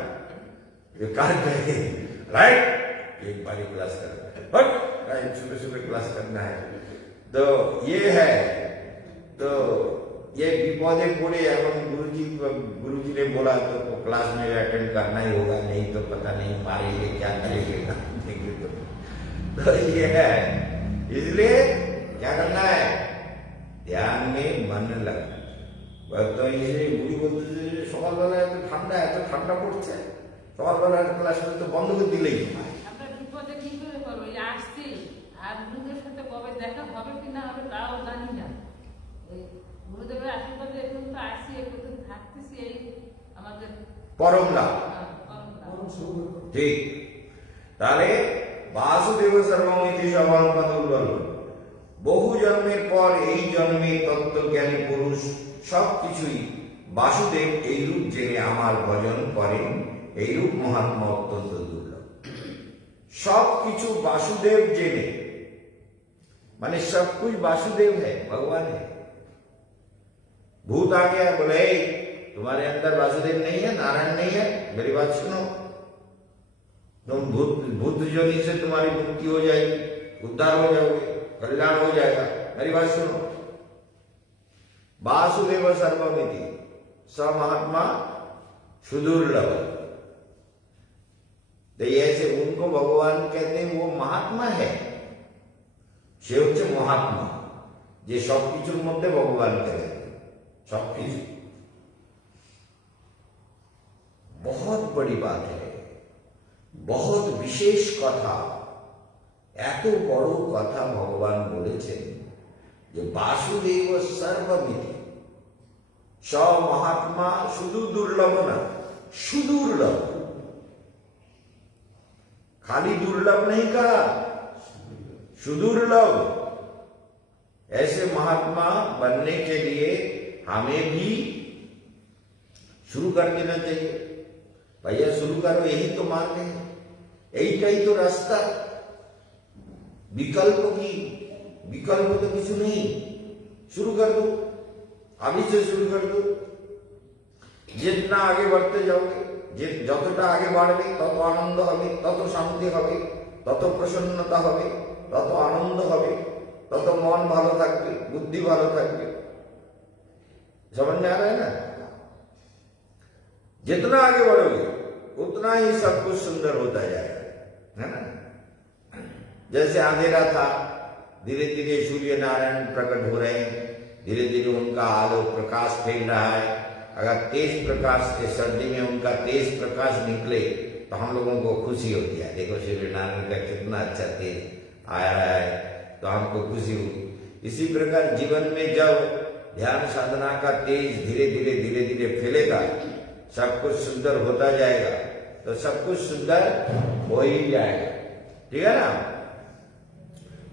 ये कान कहे राइट, एक बार ही क्लास करो, बट सुबह सुबह क्लास करना है। तो ये है, तो ये विपदे पड़े एवं गुरुजी ने बोला तो क्लास में अटेंड करना ही होगा, नहीं तो पता नहीं मारेंगे क्या करेंगे देंगे। तो ये है, इसलिए क्या करना है, ध्यान में मन लगा। तो ये बुढ़ी बोलते सकालবেলা এত ঠান্ডা পড়ছে, সকালবেলা ক্লাস তো বন্ধ করে দিলেই আমরা বিপদে কি করে করব? এই আসছি আর গুরুদের সাথে কবে দেখা হবে কিনা হবে তাও জানি না। এই গুরুদেবের আশীর্বাদে এখন তো আসছি, এখন থাকতেছি, এই আমাদের পরম লাভ। ঠিক, তাহলে বাসুদেব সর্বমিতি সর্বাঙ্গতম বল। বহু জন্মের পর এই জন্মে তত্ত্বজ্ঞানী পুরুষ সবকিছুই বাসুদেব এই রূপ জেনে আমার ভজন করেন, এই রূপ মহাত্মা অত্যন্ত দুর্লভ। সবকিছু বাসুদেব জেনে, মানে सब कुछ वासुदेव है, भगवान है। भूत आ गया, बोले तुम्हारे अंदर वासुदेव नहीं है, नारायण नहीं है, मेरी बात सुनो। तुम भूत योनि से तुम्हारी मुक्ति हो जाएगी, उद्धार हो जाओगे, कल्याण हो जाएगा। मेरी बात सुनो। वासुदेव सर्वमिति स महात्मा सुदुर्लभ। तो ऐसे उनको भगवान कहते हैं वो महात्मा है, সে হচ্ছে মহাত্মা, যে সবকিছুর মধ্যে ভগবানকে দেখে, সবকিছু। बहुत बड़ी बात है, बहुत বিশেষ কথা। এত বড় কথা ভগবান বলেছেন যে বাসুদেব সর্বমিতি স মহাত্মা, শুধু দুর্লভ না, সুদুর্লভ। खाली दुर्लभ नहीं कहा, सुदुर्लभ। ऐसे महात्मा बनने के लिए हमें भी शुरू कर देना चाहिए। भैया शुरू करो, यही तो मार्ग है, यही का ही तो रास्ता। विकल्प तो किसी नहीं। शुरू कर दो, अभी से शुरू कर दो। जितना आगे बढ़ते जाओगे, যতটা আগে বাড়বে তত আনন্দ হবে, তত শান্তি হবে, তত প্রসন্নতা হবে, তত আনন্দ হবে, তত মন ভালো থাকবে, বুদ্ধি ভালো থাকবে। समझ में आ रहा है ना? जितना आगे बढ़ोगे उतना ही सब कुछ सुंदर होता जाएगा, है ना? जैसे अंधेरा था, धीरे धीरे सूर्य नारायण प्रकट हो रहे हैं, धीरे धीरे उनका आलोक प्रकाश फैल रहा है। अगर तेज प्रकाश के सर्दी में उनका तेज प्रकाश निकले तो हम लोगों को खुशी होती है। देखो सूर्य नारायण का कितना अच्छा तेज आ रहा है, तो हमको खुशी होगी। इसी प्रकार जीवन में जब ध्यान साधना का तेज धीरे धीरे फैलेगा, सब कुछ सुंदर होता जाएगा, तो सब कुछ सुंदर हो ही जाएगा। ठीक है ना?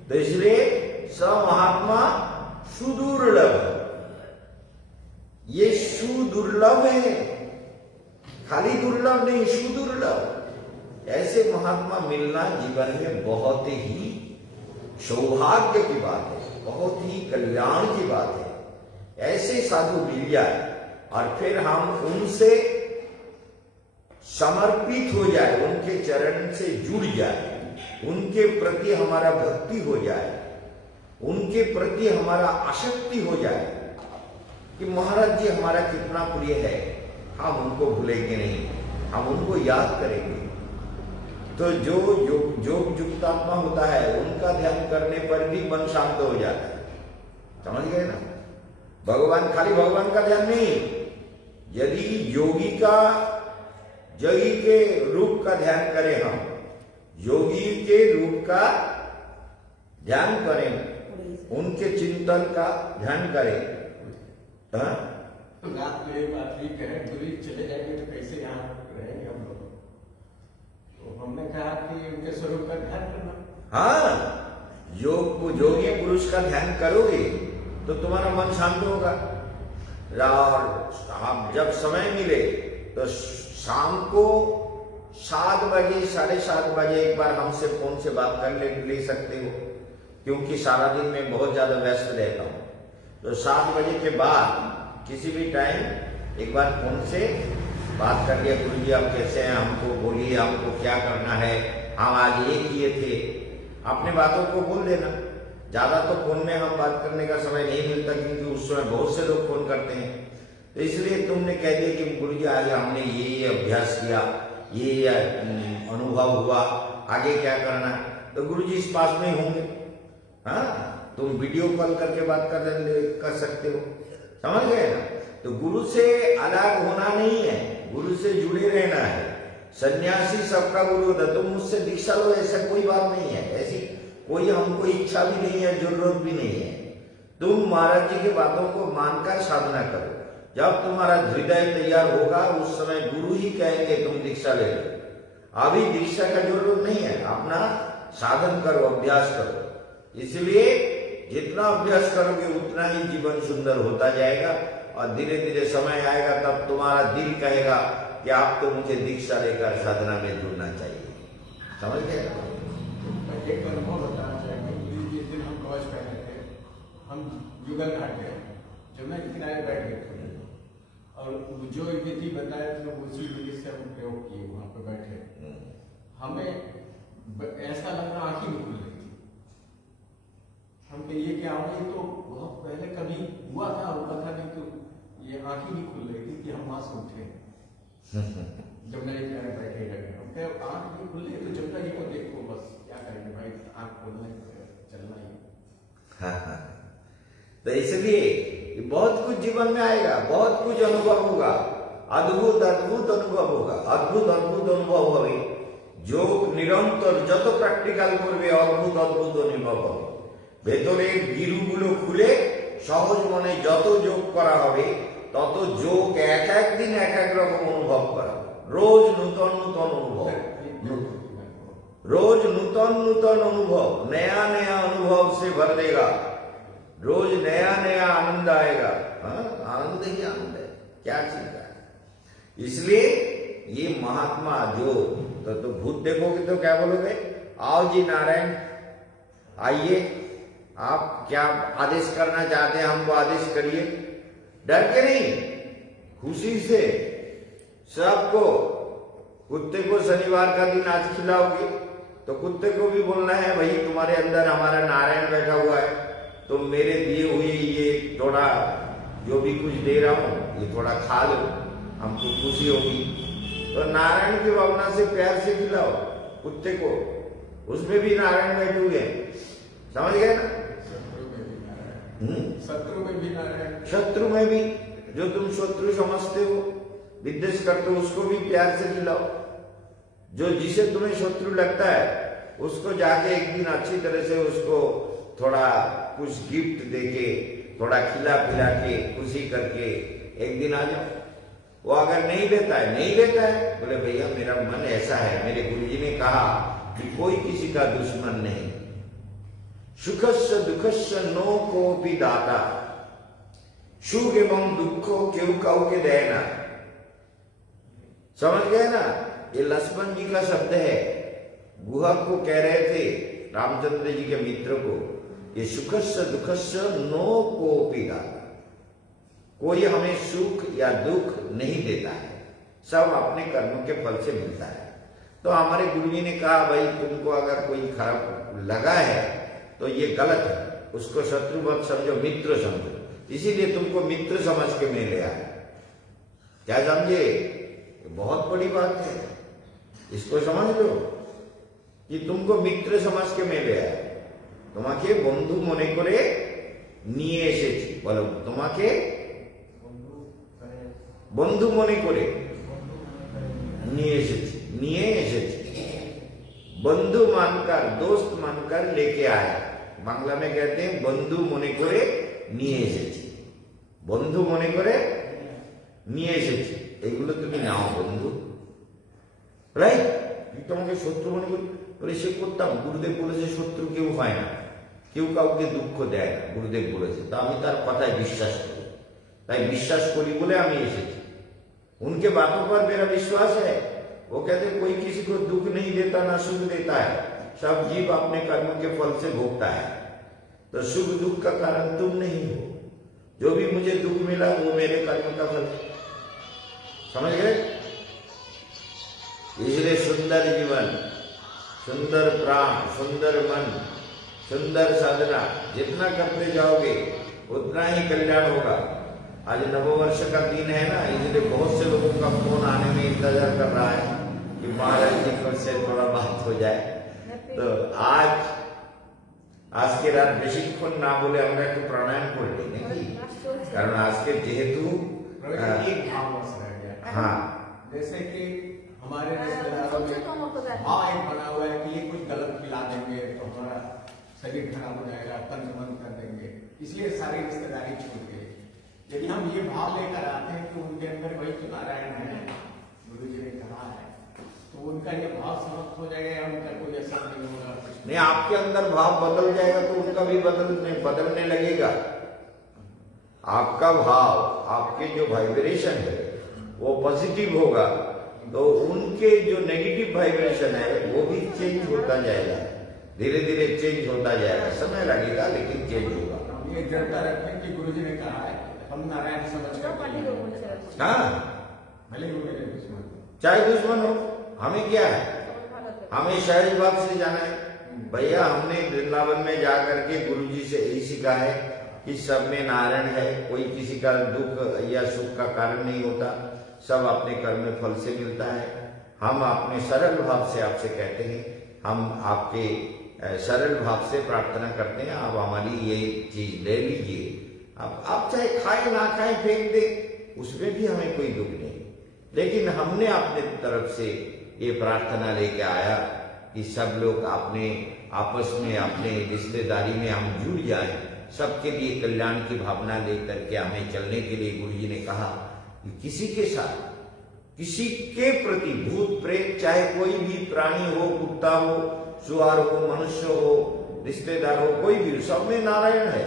तो इसलिए स महात्मा सुदुर्लभ, ये सुदुर्लभ है, खाली दुर्लभ नहीं, सुदुर्लभ। ऐसे महात्मा मिलना जीवन में बहुत ही सौभाग्य की बात है, बहुत ही कल्याण की बात है। ऐसे साधु मिल जाए और फिर हम उनसे समर्पित हो जाए, उनके चरण से जुड़ जाए, उनके प्रति हमारा भक्ति हो जाए, उनके प्रति हमारा आसक्ति हो जाए कि महाराज जी हमारा कितना प्रिय है, हम उनको भूलेंगे नहीं, हम उनको याद करेंगे। तो जो योग युक्तात्मा होता है उनका ध्यान करने पर भी मन शांत हो जाता है। समझ गए ना? भगवान, खाली भगवान का ध्यान नहीं, यदि योगी के रूप का ध्यान करें, हम योगी के रूप का ध्यान करें, उनके चिंतन का ध्यान करें। रात में एक बात ठीक है, गुरु जी चले जाएंगे तो कैसे यहाँ रहेंगे हम लोग? तो हमने कहा कि उनके स्वरूप का ध्यान करना। हाँ, योगी पुरुष का ध्यान करोगे तो तुम्हारा मन शांत होगा। और आप जब समय मिले तो शाम को 7 बजे 7:30 बजे एक बार हमसे फोन से बात कर ले सकते हो, क्योंकि सारा दिन में बहुत ज्यादा व्यस्त रहता हूँ। तो 7 बजे के बाद किसी भी टाइम एक बार फोन से बात कर लिया, गुरु जी आप कैसे हैं, हमको बोलिए, हमको क्या करना है, हम आज ये किए थे, अपने बातों को बोल देना। ज्यादा तो फोन में हम बात करने का समय नहीं मिलता, क्योंकि उस समय बहुत से लोग फोन करते हैं। तो इसलिए तुमने कह दिया कि गुरु जी आज हमने ये अभ्यास किया, ये अनुभव हुआ, आगे क्या करना, तो गुरु जी इस पास में होंगे। हाँ, तुम वीडियो कॉल करके बात कर सकते हो। समझ गए ना? तो गुरु से अलग होना नहीं है, गुरु से जुड़े रहना है। सन्यासी सबका गुरु होता, तुम मुझसे दीक्षा लो ऐसा कोई बात नहीं है, ऐसी कोई हमको इच्छा भी नहीं है, जरूरत भी नहीं है। तुम महाराज जी की बातों को मानकर साधना करो। जब तुम्हारा हृदय तैयार होगा उस समय गुरु ही कहेंगे तुम दीक्षा ले लो। अभी दीक्षा का जरूरत नहीं है, अपना साधन करो, अभ्यास करो। इसलिए जितना अभ्यास करोगे उतना ही जीवन सुंदर होता जाएगा, और धीरे धीरे समय आएगा तब तुम्हारा दिल कहेगा कि आप तो मुझे दीक्षा लेकर साधना में जुड़ना चाहिए। समझ गए? एक अनुभव बताना चाहेंगे। जिस दिन हम कवच पहने थे, हम युगल घाट गए, जमुना के किनारे बैठ गए थे, और जो विधि बताया तो उसी विधि से हम प्रयोग किए वहाँ पे बैठे। हमें ऐसा लग रहा आँख ही नहीं खुल रही थी। हम कहिए कि हाँ ये तो बहुत पहले कभी हुआ था नहीं, तो ये आँख ही नहीं खुल रही थी कि हम वहाँ से उठे। जब मेरे प्यारे बैठे रहे हम कहे आँख नहीं खुल रही तो जमुना जी को देखो, बस क्या करेंगे भाई, आँख खोलना ही चलना ही। हाँ। तो इसलिए बहुत कुछ जीवन में आएगा, बहुत कुछ अनुभव होगा, अद्भुत अद्भुत अनुभव होगा, अद्भुत अद्भुत अनुभव হবে। যোগ নিরন্তর যত প্র্যাকটিক্যাল করবে অদ্ভুত অদ্ভুত অনুভব হবে। ভেতরের গিরুগুলো খুলে সহজ মনে যত যোগ করা হবে তত যোগ এক এক দিন এক এক রকম অনুভব করা, রোজ নূতন নূতন অনুভব, रोज नूतन नूतन अनुभव, नया नया अनुभव से भर देगा, रोज नया नया आनंद आएगा। हाँ, आनंद ही आनंद है, क्या चीज है। इसलिए ये महात्मा जो तो भूत देखोगे तो क्या बोलोगे, आओ जी नारायण आइए, आप क्या आदेश करना चाहते हैं हमको आदेश करिए, डर के नहीं, खुशी से। सबको, कुत्ते को शनिवार का दिन आज खिलाओगे तो कुत्ते को भी बोलना है भाई तुम्हारे अंदर हमारा नारायण बैठा हुआ है, तो मेरे दिए हुए ये थोड़ा जो भी कुछ दे रहा हूं ये थोड़ा खा लो, हमको खुशी होगी। तो नारायण की भावना से प्यार से खिलाओ कुत्ते को, उसमें भी नारायण बैठे हुए हैं, समझ गए ना। शत्रु में भी नारायण, शत्रु में भी, जो तुम शत्रु समझते हो विद्वेष करते हो उसको भी प्यार से खिलाओ। जो जिसे तुम्हें शत्रु लगता है उसको जाके एक दिन अच्छी तरह से उसको थोड़ा कुछ गिफ्ट देके, थोड़ा खिला पिला के, खुशी करके एक दिन आ जाओ। वो अगर नहीं लेता है बोले भैया मेरा मन ऐसा है, मेरे गुरुजी ने कहा कि कोई किसी का दुश्मन नहीं, सुखस्य दुखस्य नो कोपि दाता, सुख एवं दुख केउ काउके देय ना। समझ गए ना, ये लक्ष्मण जी का शब्द है। गुहा को कह रहे थे रामचंद्र जी के मित्र को, ये सुखस्य दुखस्य नो कोपि दाता, कोई हमें सुख या दुख नहीं देता है, सब अपने कर्म के फल से मिलता है। तो हमारे गुरुजी ने कहा भाई तुमको अगर कोई खराब लगा है तो ये गलत है, उसको शत्रु मत समझो, मित्र समझो, इसीलिए तुमको मित्र समझ के मैं ले आया। क्या समझे, बहुत बड़ी बात है, इसको समझ लो कि तुमको मित्र समझ के मैं ले आया। তোমাকে বন্ধু মনে করে নিয়ে এসেছি, বলো তোমাকে বন্ধু মনে করে নিয়ে এসেছি, बंधु मानकर, दोस्त मानकर लेके आया। बांग्ला में कहते हैं बंधु मने करे নিয়ে এসেছি, বন্ধু মনে করে নিয়ে এসেছি, এইগুলো তুমি নাও বন্ধু, রাইট। তোমাকে শত্রু মনে করি বলে সে করতাম, গুরুদেব বলেছে শত্রু কেউ হয় না, কেউ কাউকে দুঃখ দেয় না, গুরুদেব বলেছে, তা আমি তার কথায় বিশ্বাস করি, তাই বিশ্বাস করি বলে আমি এসেছি। उनके बातों पर मेरा विश्वास है। वो कहते कोई किसी को दुख नहीं देता ना सुख देता है, सब जीव अपने कर्म के फल से भोगता है, तो सुख दुख का कारण तुम नहीं हो, जो भी मुझे दुख मिला वो मेरे कर्म का फल। समझ गए। इसलिए सुंदर जीवन, सुंदर प्राण, सुंदर मन, सुंदर साधना जितना करते जाओगे उतना ही कल्याण होगा। आज नववर्ष का दिन है ना, इसलिए बहुत से लोगों का फोन आने में इंतजार कर रहा है कि महाराज जी से थोड़ा बात हो जाए। तो आज के रात बेशिक्षण ना बोले আমরা একটু প্রাণায়াম করলি নাকি, কারণ আজকে যেহেতু एक भाव बस रह गया। हाँ, जैसे कि हमारे रिश्तेदारों में भाव एक बना हुआ है कि ये कुछ गलत खिला देंगे तो हमारा शरीर खराब हो जाएगा, तन मन कर देंगे, इसलिए सारी रिश्तेदारी छूट गई। यदि हम ये भाव लेकर आते हैं कि उनके अंदर वही तो नारायण है, गुरु जी ने कहा है, तो उनका ये भाव समाप्त हो जाएगा, उनका कोई असर नहीं होगा। नहीं, आपके अंदर भाव बदल जाएगा तो उनका भी बदलने लगेगा। आपका भाव, आपके जो वाइब्रेशन है वो पॉजिटिव होगा, तो उनके जो नेगेटिव वाइब्रेशन है वो भी चेंज होता जाएगा, धीरे धीरे चेंज होता जाएगा, समय लगेगा लेकिन चेंज होगा। ये दृढ़ता रखें कि गुरु जी ने कहा है, हम नारायण समझ कर हाँ, भले ही वो मेरे दुश्मन हो। चाहे दुश्मन हो, हमें क्या है, हमें सहज भाव से जाना है। भैया हमने वृंदावन में जा करके गुरु जी से यही सीखा है कि सब में नारायण है, कोई किसी का दुख या सुख का कारण नहीं होता, सब अपने कर्म फल से मिलता है। हम अपने सरल भाव से आपसे कहते हैं, हम आपके सरल भाव से प्रार्थना करते हैं, आप हमारी ये चीज ले लीजिए। अब आप चाहे खाए ना खाए फेंक दे, उसमें भी हमें कोई दुख नहीं, लेकिन हमने अपने तरफ से ये प्रार्थना लेके आया कि सब लोग अपने आपस में अपने रिश्तेदारी में हम जुड़ जाएं, सबके लिए कल्याण की भावना लेकर के हमें चलने के लिए गुरु जी ने कहा कि किसी के साथ, किसी के प्रति, भूत प्रेत चाहे कोई भी प्राणी हो, कुत्ता हो, सुअर हो, मनुष्य हो, रिश्तेदार हो, कोई भी, सब में नारायण है,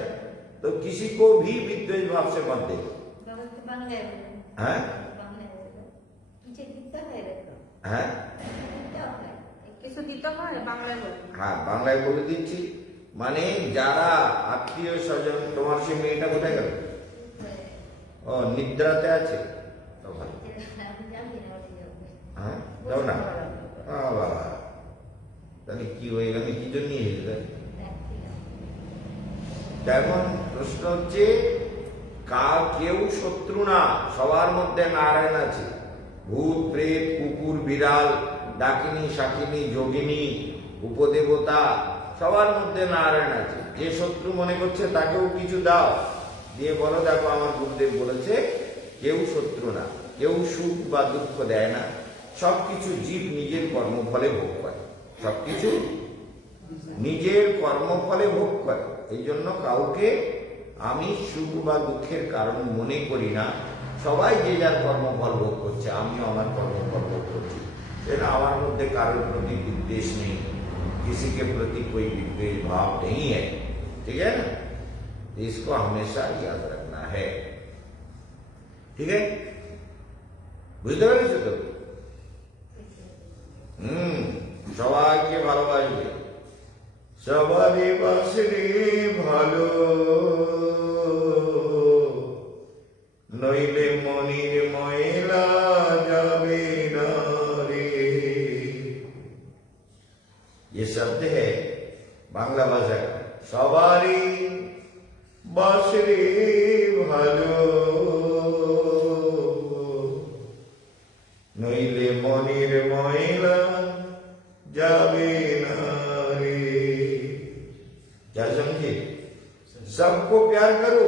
तो किसी को भी विद्वेष भाव से मत देखो। हैं? हैं? কিছু দিতে হয় বাংলায় বলে। হ্যাঁ, বাংলায় বলে দিচ্ছি, মানে যারা আত্মীয় স্বজন, তোমার সে মেয়েটা কোথায় গেল? ও নিদ্রাতে আছে, তো ভালো। হ্যাঁ, যাও না। বাবা, তাহলে কি হয়ে গেল, কি জন্য এসেছে? এখন প্রশ্ন হচ্ছে, কেউ শত্রু না, সবার মধ্যে নারায়ণ আছে। ভূত প্রেত, কুকুর বিড়াল, ডাকিনী শাকিনী যোগিনী উপদেবতা, সবার মধ্যে নারায়ণ আছে। যে শত্রু মনে করছে তাকেও কিছু দাও, দিয়ে বলো দেখো আমার গুরুদেব বলেছে কেউ শত্রু না, কেউ সুখ বা দুঃখ দেয় না, সবকিছু জীব নিজের কর্মফলে ভোগ করে, সবকিছু নিজের কর্মফলে ভোগ করে। এই জন্য কাউকে আমি সুখ বা দুঃখের কারণ মনে করি না, সবাই যে যার কর্মফল ভোগ করছে, আমিও আমার কর্মফল ভোগ করছি। এটা আমার মধ্যে কারোর প্রতি विद्वेष नहीं, किसी के प्रति कोई विद्वेष भाव नहीं है, ठीक है ना? इसको हमेशा याद रखना है, ठीक है? বুঝতে পেরেছো তো? সবাইকে ভালোবাসবে, সবারই বাসরে ভালো, নইলে মনির ময়লা যাবে না রে। ये शब्द है बांग्ला भाषा का, सवारी बासरे भालो, नइले मनिर मयला जाबे ना रे। क्या समझे? सबको प्यार करो,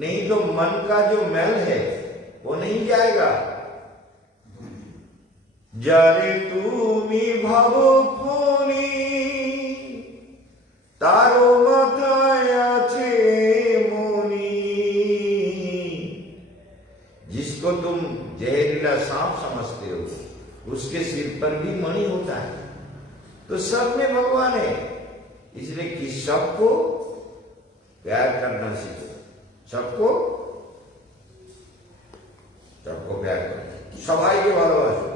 नहीं तो मन का जो मैल है वो नहीं जाएगा। যারে তুমি ভাবো ফোনি, তারও মাথায় আছে মনি। जिसको तुम जहरीला सांप समझते हो, उसके सिर पर भी मणि होता है। तो सब में भगवान है, इसलिए कि सबको प्यार करना सीखो, सबको प्यार करना, सबाई के भालोबासो,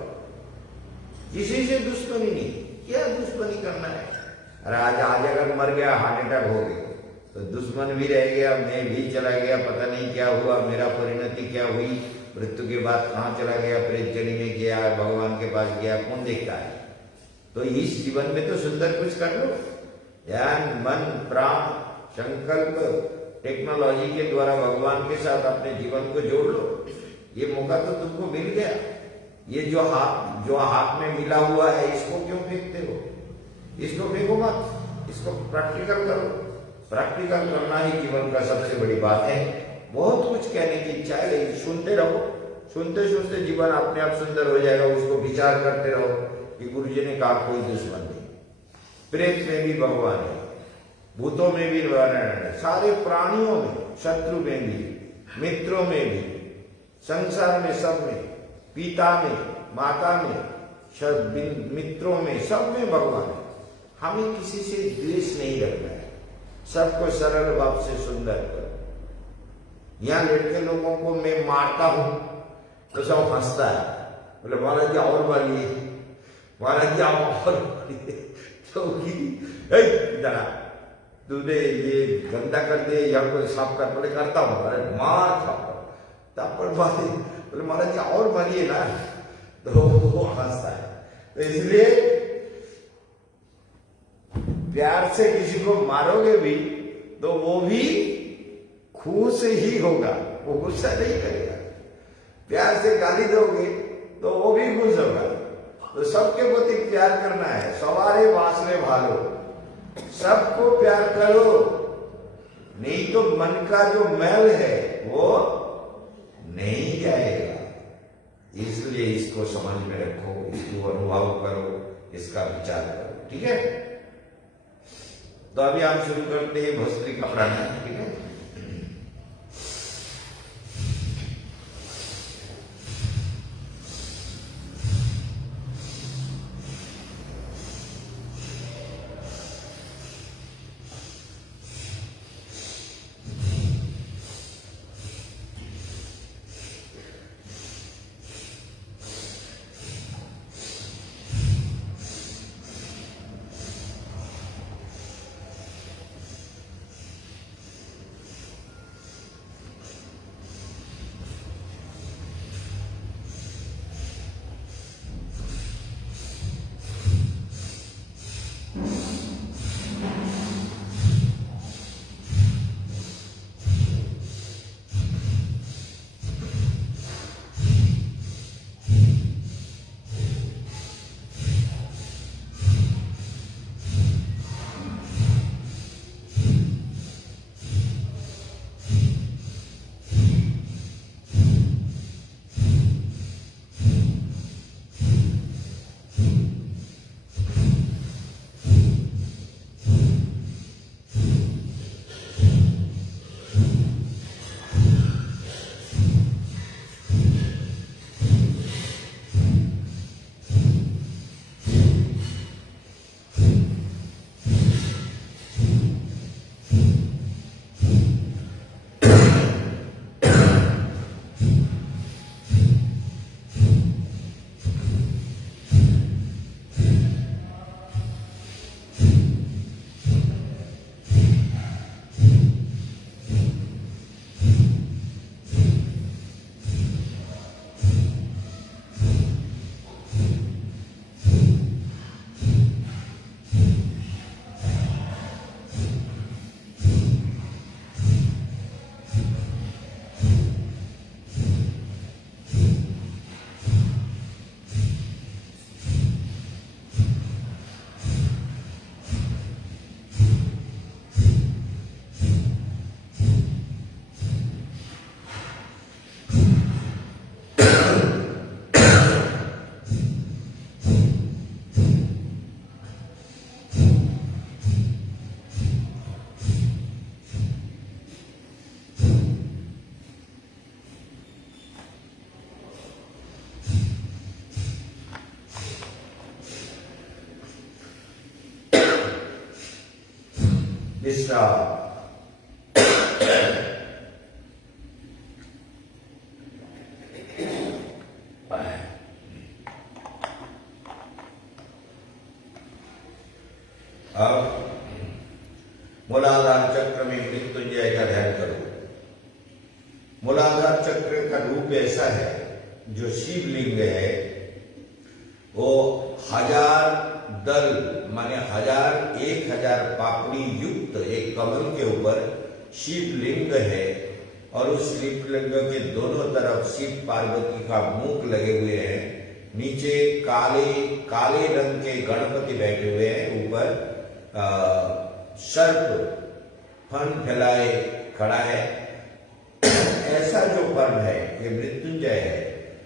किसी से दुश्मनी नहीं। क्या दुश्मनी करना है? अरे आज अगर मर गया, हार्ट अटैक हो गया, तो दुश्मन भी रह गया, मैं भी चला गया, पता नहीं क्या हुआ, मेरा परिणति क्या हुई, मृत्यु के बाद कहाँ चला गया, प्रेत जनी में गया, भगवान के पास गया, कौन देखता है? तो इस जीवन में तो सुंदर कुछ कर लो, ध्यान, मन, प्राण, संकल्प, टेक्नोलॉजी के द्वारा भगवान के साथ अपने जीवन को जोड़ लो। ये मौका तो तुमको मिल गया। ये जो हाथ में मिला हुआ है, इसको क्यों फेंकते हो? इसको फेंको मत, इसको प्रैक्टिकल करो। प्रैक्टिकल करना ही जीवन का सबसे बड़ी बात है। बहुत कुछ कहने की इच्छा है, लेकिन सुनते रहो, सुनते सुनते जीवन अपने आप सुंदर हो जाएगा। उसको विचार करते रहो कि गुरु जी ने कहा कोई दुश्मन नहीं, प्रेत में भी भगवान है, भूतों में भी भगवान है, सारे प्राणियों में, शत्रु में भी, मित्रों में भी, संसार में, सब में, पिता में, माता में, मित्रों में, सब में भगवान है। हमें किसी से द्वेष नहीं रखना है, सबको सरल भाव से सुंदर करो। यहाँ लड़के लोगों को मैं मारता हूं तो सब हंसता है, बोले महाराज जी और वाली, महाराज जी और वाली, क्योंकि तूने ये गंदा कर दिया, यहाँ को साफ कर, बोले करता हूँ। अरे मार थप्पड़ मारे, बोले महाराज जी और मारिए ना, तो वो हंसता है। तो इसलिए प्यार से किसी को मारोगे भी तो वो भी खुश ही होगा, वो गुस्सा नहीं करेगा। प्यार से गाली दोगे तो वो भी खुश होगा। तो सबके प्रति प्यार करना है। सवारे वासरे भालो, सबको प्यार करो, नहीं तो मन का जो मैल है वो नहीं जाएगा। इसलिए इसको समझ में रखो, इसको अनुभव करो, इसका विचार करो, ठीक है। तो अभी हम शुरू करते हैं भस्त्रिका प्राणायाम, ठीक है। विश्राम। अब मूलाधार चक्र में मृत्युंजय का ध्यान करो। मूलाधार चक्र का रूप ऐसा है, जो शिवलिंग है वो 1000 दल माने 1000 पापड़ी युक्त एक कमल के ऊपर शिवलिंग है, और उस शिवलिंग के दोनों तरफ शिव पार्वती का मुख लगे हुए हैं। नीचे काले रंग के गणपति बैठे हुए हैं, ऊपर सर्प फन फैलाए खड़ा है। ऐसा जो पर्व है ये मृत्युंजय है,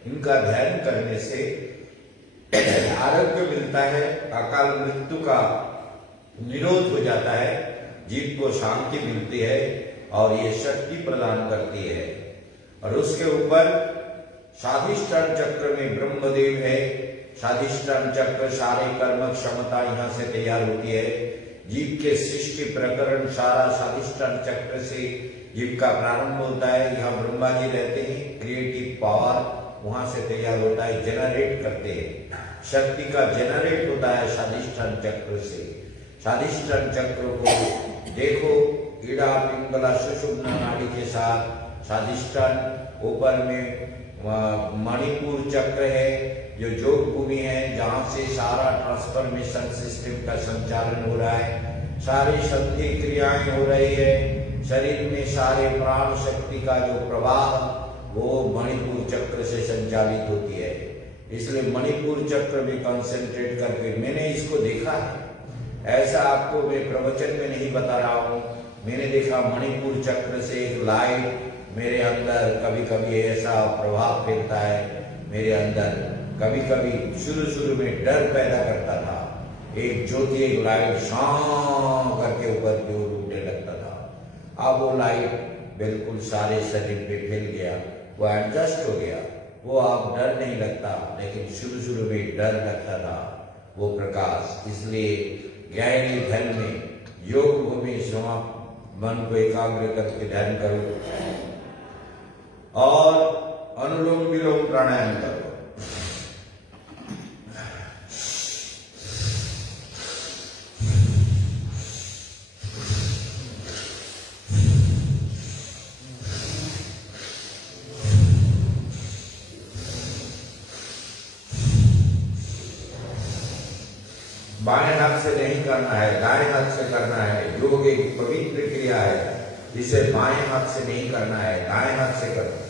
इनका ध्यान करने से आरोग्य मिलता है, अकाल मृत्यु का निरोध हो जाता है, जीव को शांति मिलती है और ये शक्ति प्रदान करती है। और उसके ऊपर स्वाधिष्ठान चक्र में ब्रह्मदेव है। स्वाधिष्ठान चक्र सारे कर्म क्षमता यहाँ से तैयार होती है। जीव के सृष्टि प्रकरण सारा स्वाधिष्ठान चक्र से जीव का प्रारंभ होता है। यहाँ ब्रह्मा जी रहते हैं, क्रिएटिव पावर वहां से तैयार होता है, जेनरेट करते हैं। शक्ति का जेनरेट होता है स्वाधिष्ठान चक्र से। स्वादिष्टान चक्र को देखो, ईड़ा पिंगला सुषुम्ना नाड़ी के साथ स्वादिष्टान, ऊपर में मणिपुर चक्र है जो योग भूमि है, जहाँ से सारा ट्रांसफॉर्मेशन सिस्टम का संचालन हो रहा है, सारी शक्ति क्रियाएं हो रही है, शरीर में सारे प्राण शक्ति का जो प्रवाह वो मणिपुर चक्र से संचालित होती है। इसलिए मणिपुर चक्र में कंसंट्रेट करके मैंने इसको देखा है, ऐसा आपको मैं प्रवचन में नहीं बता रहा हूँ, मैंने देखा मणिपुर चक्र से एक लाइट मेरे अंदर कभी कभी ऐसा प्रभाव फेरता है, मेरे अंदर कभी कभी शुरू में डर पैदा करता था, एक ज्योति एक लाइट शां करके ऊपर की ओर उठने लगता था। अब वो लाइट बिल्कुल सारे शरीर पे फैल गया, वो एडजस्ट हो गया, वो अब डर नहीं लगता, लेकिन शुरू में डर लगता था वो प्रकाश। इसलिए गहरी ध्यान में योग भूमि समाप्त मन को एकाग्र करके ध्यान करो और अनुलोम विलोम प्राणायाम करो। बाएं हाथ से नहीं करना है, दाएं हाथ से करना है। योग एक पवित्र क्रिया है, जिसे बाएं हाथ से नहीं करना है, दाएं हाथ से करो।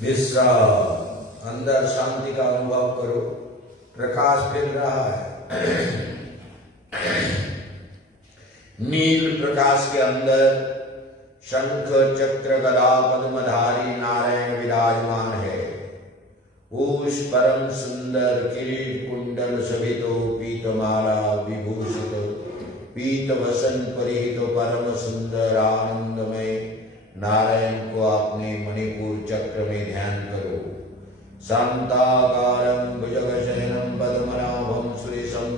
विश्राम, अंदर शांति का अनुभव करो, प्रकाश फैल रहा है। नील प्रकाश के अंदर शंख चक्र गदा पद्मधारी नारायण विराजमान है। उस परम सुंदर किरीट कुंडल शोभितो पीतमाला विभूषित पीत वसन परिहित परम सुंदर आनंदमय नारायण को अपने मणिपुर चक्र में ध्यान करो। शांताकारं भुजगशयनं पद्मनाभं सुरेशं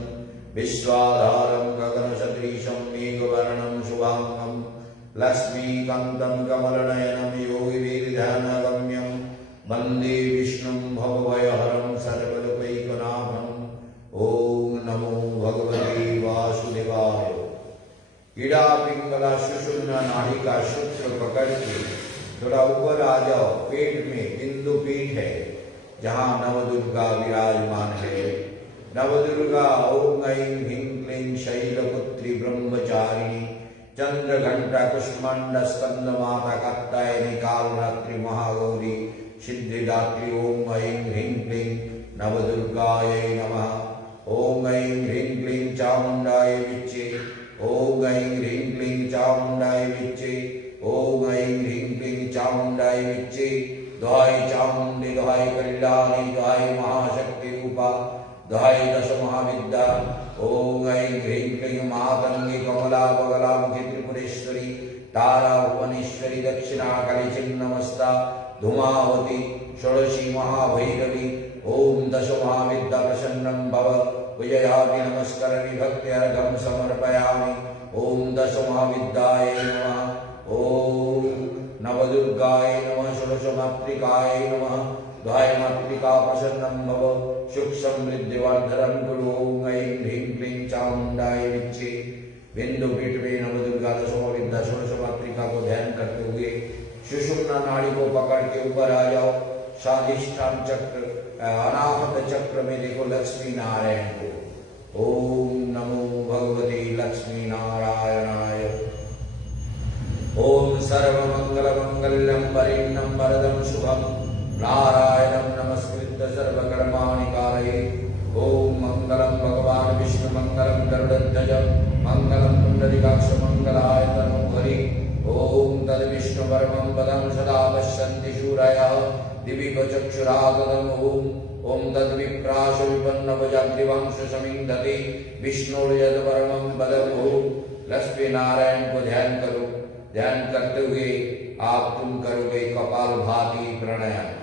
विश्वाधारं गगनसदृशं मेघवर्णं शुभांगं लक्ष्मीकान्तं कमलनयनं योगिवीरध्यानगम्यं वन्दे विष्णुं भवभयहरं सर्वलोकैकनाथं। ओम नमो भगवते वासुदेवाय। ईड़ा पिंगला सुषुम्ना नाड़ी का सूत्र पकड़ के थोड़ा ऊपर आ जाओ। पेट में बिंदु पीठ है जहाँ नवदुर्गा विराजमान है। नवदुर्गा ओम ऐं ह्रीं क्लीं शैलपुत्री ब्रह्मचारिणी चंद्र घंटा कुष्मांड स्कंद माता कात्यायनी कालरात्रि महागौरी सिद्धिदात्री। ओम ऐं ह्रीं क्लीं नवदुर्गायै नमः। ओम ऐं ह्रीं क्लीं चामुंडाय विच्चे। ओम ऐं ह्रीं क्लीं चामुंडाय विच्चे। ओम ऐं ह्रीं क्लीं चामुंडाय विच्चे। दोहाई चामुंडी दोहाई कल्याणी दोहाई महाशक्ति रूपा दोहाई दश महाविद्या। ओम ऐं ह्रीं क्लीं मातंगी कमला बगलामुखी त्रिपुरेश्वरी तारा भुवनेश्वरी दक्षिणाकाली छिन्नमस्ता धूमावती षोडशी महाभैरवी। ओम दश महाविद्या प्रसन्नं भव पूजयामि नमस्करामि भक्ति अर्घं समर्पयामि। ओम दश महाविद्याय नमः। ओम नवदुर्गाय नमः। षोडश मातृकाय नमः। द्वाय मातृका प्रसन्नं भव सुख समृद्धि वर्धनं कुरु। ओम ऐं ह्रीं क्लीं चामुंडाय विच्चे। बिंदु पीठ में नवदुर्गा दश महाविद्या षोडश मातृका को ध्यान करते हुए सुषुम्ना नाड़ी को पकड़ के ऊपर आ जाओ। स्वाधिष्ठान चक्र अनाहत चक्र में देखो लक्ष्मी नारायण को। ओम नमो भगवते लक्ष्मी नारायणाय। ओम सर्वमंगल मंगल्यं वरिण्यं वरदं शुभं नारायणं नमस्कृत्य सर्वकर्माणि कारयेत्। ओम मंगलम भगवान विष्णु मंगलम गरुड़ध्वज मंगलम पुंडरीकाक्ष मंगलाय तनोहरि। ओम तद विष्णु परमं पदं सदा पश्यन्ति शूरयः दिवि चक्षुरागतम्। ओम तद विप्राश विपन्नवजाग्रीवांश समिन्धते विष्णुर्यद परमं पदम्। ओम लक्ष्मी नारायण को ध्यान करो। ध्यान करते हुए आप तुम करोगे कपालभाति प्राणायाम।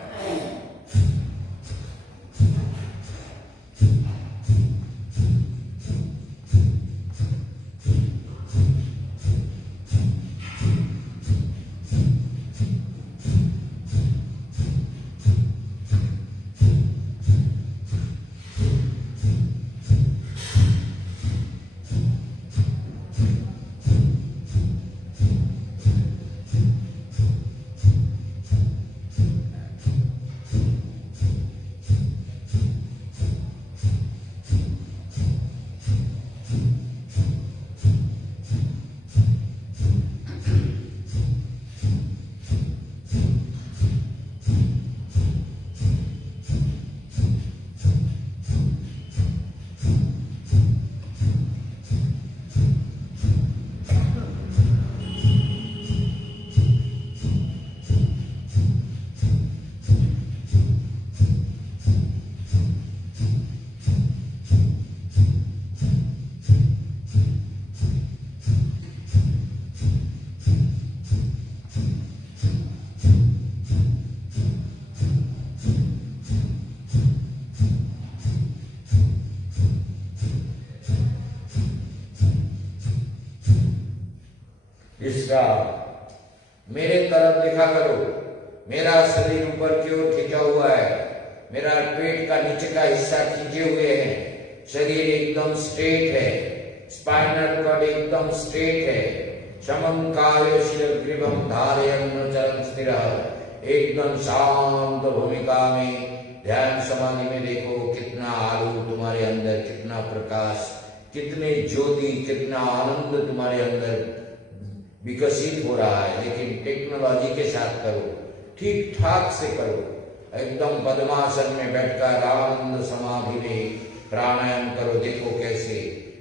इसका मेरे तरफ देखा करो। मेरा शरीर ऊपर की ओर खींचा हुआ है। मेरा पेट का नीचे का हिस्सा खींचे हुए है। शरीर एकदम स्ट्रेट है। स्पाइनल कॉर्ड एकदम स्ट्रेट है। समं कायो शिरग्रीवं धारयन् चरण स्थिरः। एकदम शांत भूमिका में ध्यान समाधि में देखो कितना आलू तुम्हारे अंदर, कितना प्रकाश, कितने ज्योति, कितना आनंद तुम्हारे अंदर विकसित हो रहा है। लेकिन टेक्नोलॉजी के साथ करो, ठीक ठाक से करो। एकदम पद्मासन में बैठकर आनंद समाधि में प्राणायाम करो। देखो कैसे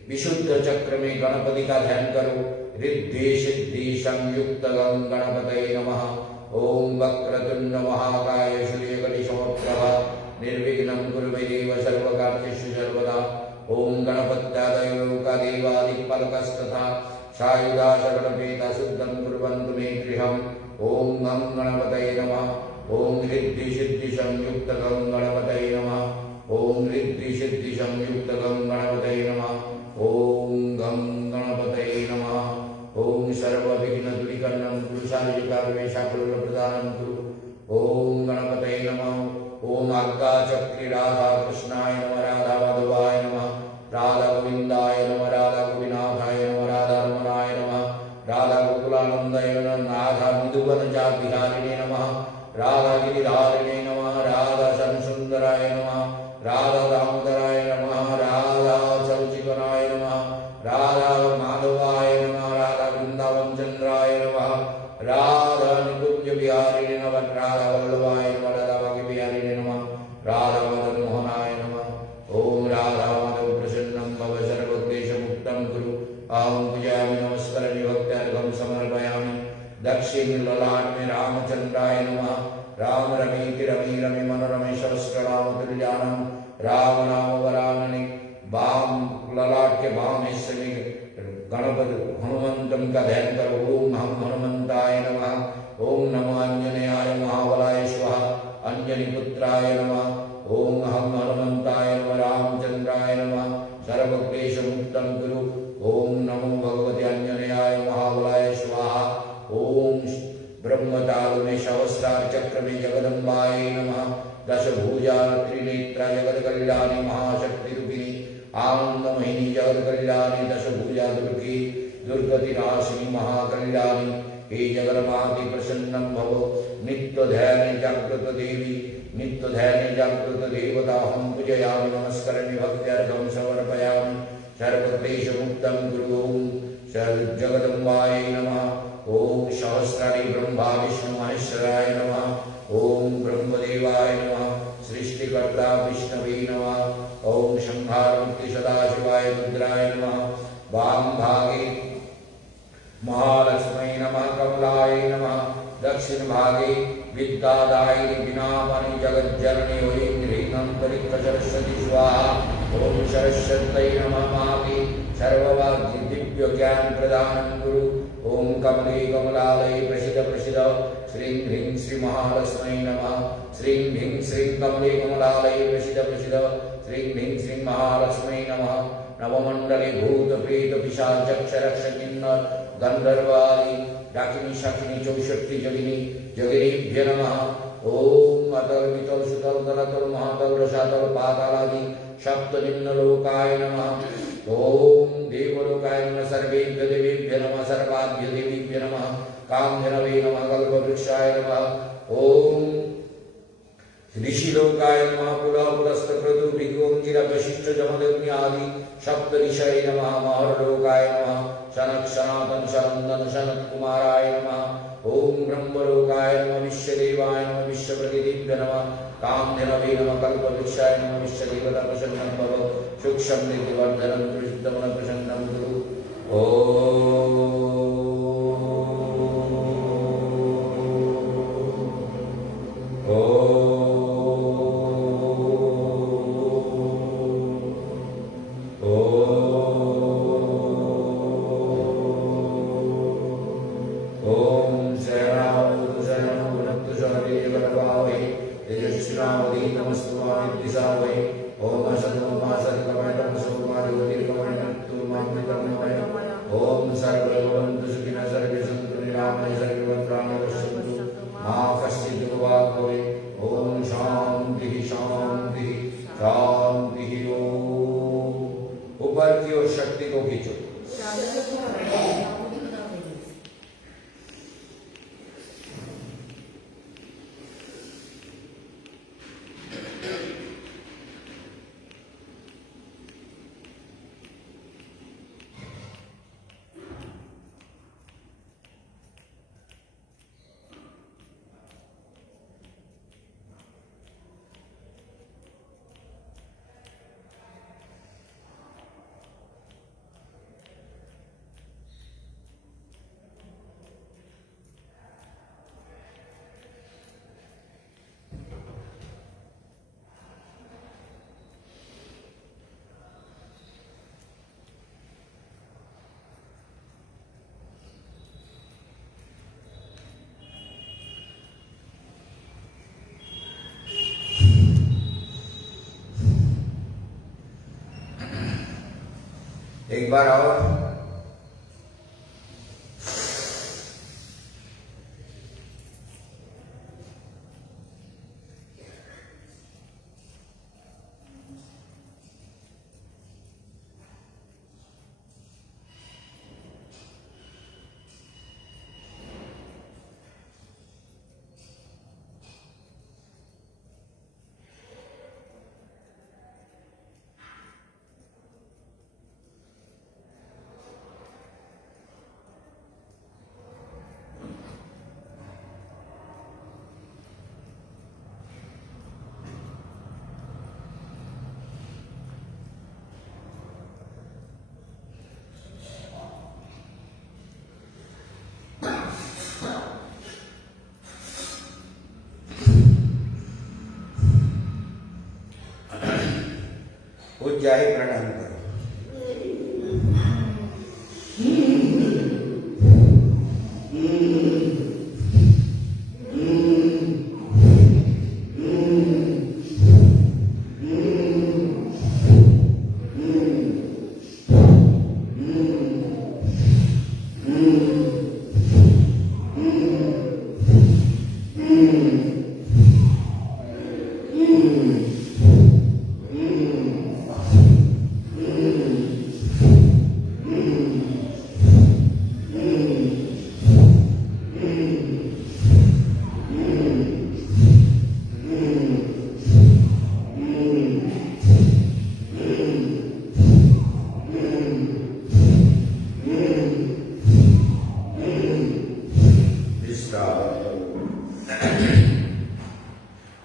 विशुद्ध चक्र में गणपति का ध्यान करो। रिद्धि सिद्धि संयुक्त गणपतये नमः। ओम वक्रतुंड महाकाय सूर्यकोटि समप्रभ निर्विघ्नं कुरु मे देव सर्वकार्येषु सर्वदा। ओम गणपत्यादयो लोकादेवादिक्पालकस्तथा सायुधा सर्ववेदा शुद्धं कुर्वन्तु मे गृहम्। ओम गं गणपतये नमः। ओम रिद्धि सिद्धि संयुक्त गणपतये नमः। ओम रिद्धि सिद्धि संयुक्त गणपतये नमः। ओम गं गणपतये नमः। ओम सर्वविघ्न दूरीकरणं कुरु शारीरिकावेशाकुलप्रदानं कुरु। ओम गणपतये नमः। ओम आज्ञाचक्री राधा कृष्णाय नमः। राधा माधवाय नमः। राधा गोविंदाय नमः। राधा गोविनाथाय नमः। राधा रमणाय नमः। बिहारिणे नमः राधा गिरिधारिणे नमः राधा श्यामसुंदराय नमः राधा दामोदराय नमः राधा सौचिकनाय नमः राधा माधवाय नमः राधा वृंदावन चंद्राय नमः राधा निकुंज बिहारिणे नमः राधा वल्लभाय नमः राधा भाग्य बिहारिणे नमः राधा मदन मोहनाय नमः ओम राधा माधव प्रसन्नं भव सर्वक्लेश मुक्तं कुरु अहं पूजयामि नमस्करामि भक्त्यार्घं समर्पयामि दक्षिण ललाट में रामचंद्राय नमः राम रमेति रवि रमि मनोरमे सहस्रनाम तुल्यानाम राम नाम वरानने बाम ललाट के बाम हिस्से में गणपति हनुमंतम का ध्यान करो ओम हम हनुमंताय नमः ओम नमो आंजनेयाय महाबलाय स्वाहा अंजनी पुत्राय नमः ओम हम हनुमंताय नमः रामचंद्राय नमः सर्वक्लेश मुक्तं कुरु ओम नमो भगवते आंजनेयाय महाबलाय स्वाहा ओम ब्रह्मचारु में सहस्रार चक्र में जगदम्बाय नमः दशभुजा त्रिनेत्रा जगत कल्याणी महाशक्ति रूपिणी आनंद मोहिनी जगत कल्याणी दशभुजा दुर्गी दुर्गति नाशिनी महाकल्याणी हे जगन्माते प्रसन्नं भव नित्य ध्यान जागृत देवी नित्य ध्यान जागृत देवता हम पूजयामि नमस्करामि भक्त्यार्घं समर्पयामि सर्वक्लेश मुक्तं कुरु ओम जगदम्बाय नमः ओम सहस्राणि ब्रह्मा विष्णु महेश्वराय नमः ओम ब्रह्मदेवाय नमः सृष्टिकर्ता विष्णवे नमः ओम संहारमूर्ति सदाशिवाय रुद्राय नमः वाम भागे महालक्ष्मी नमः कमलाय नमः दक्षिण भागे विद्यादायिनी विनामणि जगज्जननी ह्रीं सरस्वती स्वाहा ओम सरस्वत्यै नमः माते सर्ववाग्य दिव्य ज्ञान प्रदानं कुरु ओम कमले कमलालय प्रसिद्ध प्रसिद्ध श्रीं ह्रीं श्री महालक्ष्मी नमः श्रीं ह्रीं श्रीं कमले कमलालय प्रसिद्ध प्रसिद्ध श्रीं ह्रीं श्री महालक्ष्मी नमः नवमंडले भूत प्रेत पिशाच रक्ष किन्नर गंधर्वादि डाकिनी शाकिनी चौषट्टी जगिनी जगिनीभ्य नमः ओम अतल वितल सुतल तलतल महातल रसातल पातालादि सप्त निम्न लोकाय नमः ओम देवलोकाय नमः सर्वेभ्य देवेभ्य नमः सर्वाभ्य देवीभ्य नमः कामधेनवे नमः कल्पवृक्षाय नमः ओम ऋषिलोकाय नमः पुलह पुलस्त क्रतु भिगोंगिर वशिष्ठ जमदग्नि आदि सप्त ऋषय नमः महर्लोकाय नमः शनक सनातन सनंदन सनत कुमाराय नमः ओम ब्रह्मलोकाय नमः विश्वदेवाय नमः विश्वप्रतिदिभ्य नमः कामधेनवे नमः कल्पवृक्षाय नमः विश्वदेवता प्रसन्नं भव सूक्ष्म निधिवर्धनं प्रसिद्धमन प्रसन्नं कुरु ओम सर्वभवन्तु सुखिनः सर्वे सन्तु निरामयाः सर्वे भद्राणि पश्यन्तु मा कश्चित् दुर्भाग् भवेत् ओम शांति शांति शांति ओम ऊपर की ओर शक्ति को खींचो एक बार और पूज्य है, प्रणाम करो।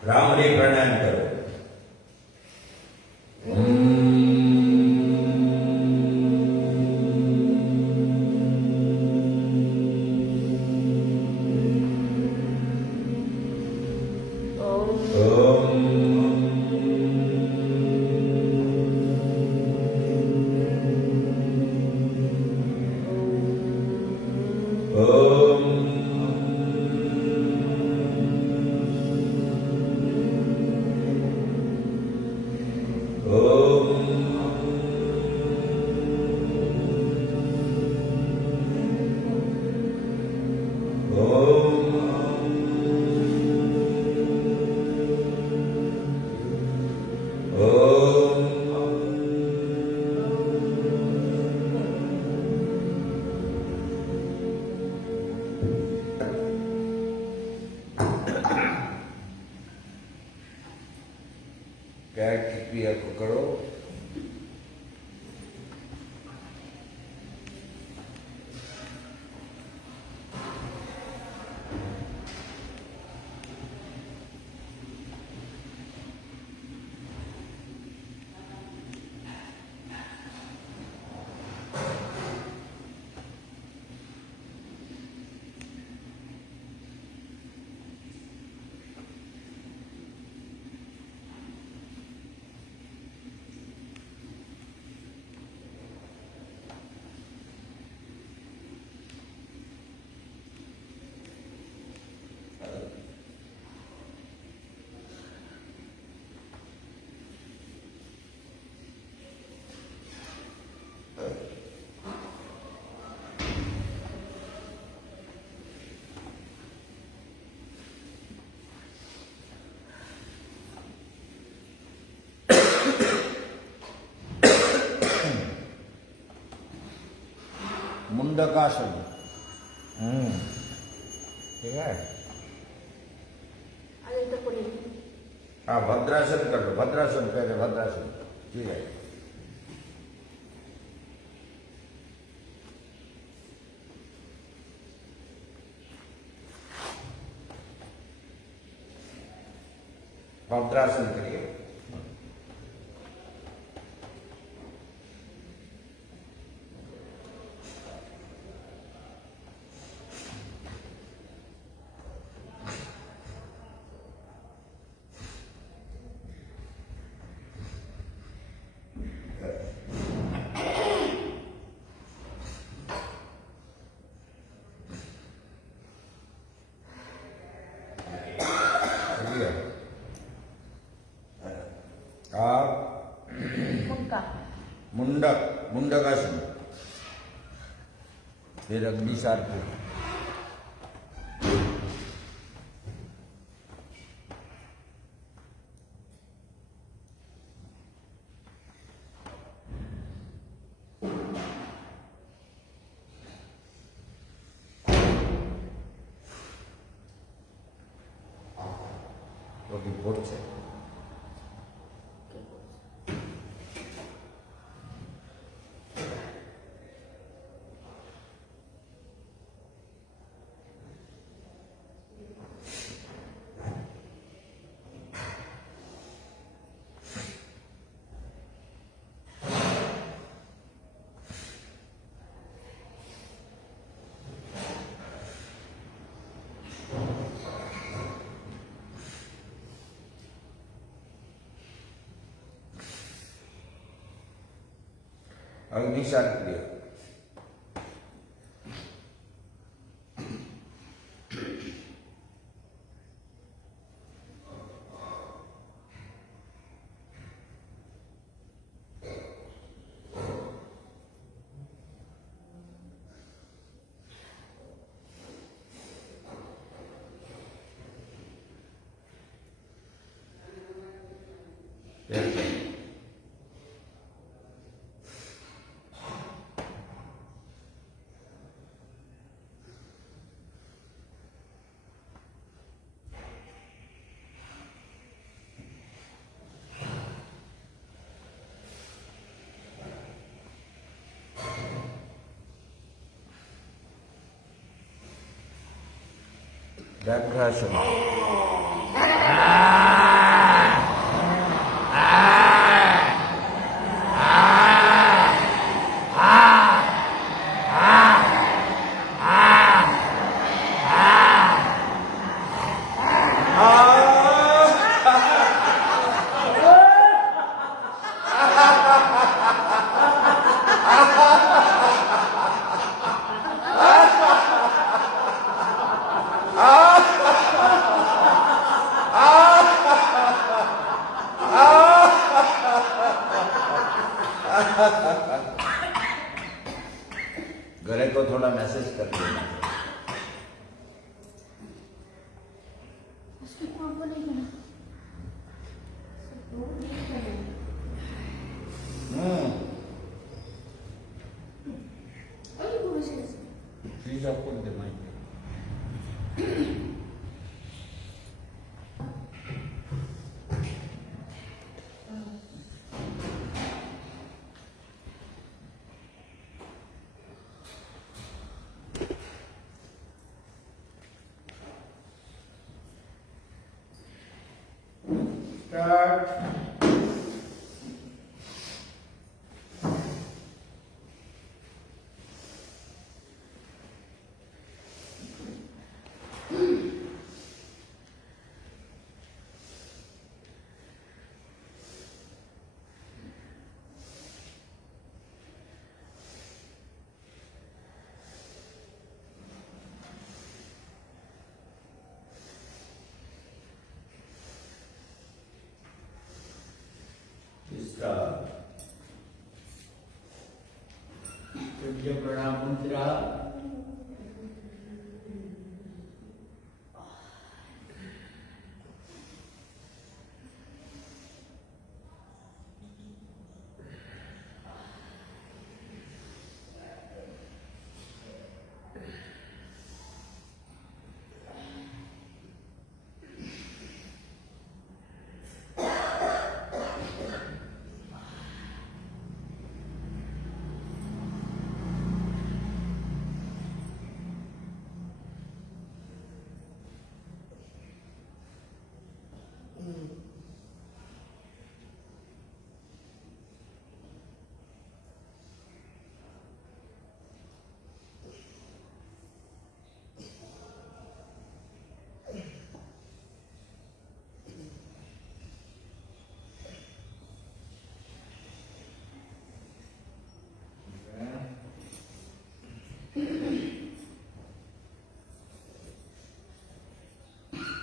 राम रे प्रणाम करो। गायक की क्रिया को करो। मुंडकासन। ठीक है। हाँ, भद्रासन कर लो। भद्रासन पहले, भद्रासन। ठीक है। भद्रासन करिए। आप मुंडक, मुंडकासन, फिर अग्निशार्पण। পড়ছে अग्निसार क्रिया। व्याघ्रासन। घरे को थोड़ा मैसेज कर देना। उसके पापा नहीं करना। अरे वो वैसे प्लीज आपको दे माइक। स्टार्ट। सूर्य प्रणाम मुद्रा।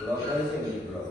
ब्लॉकर से भी ब्लॉक।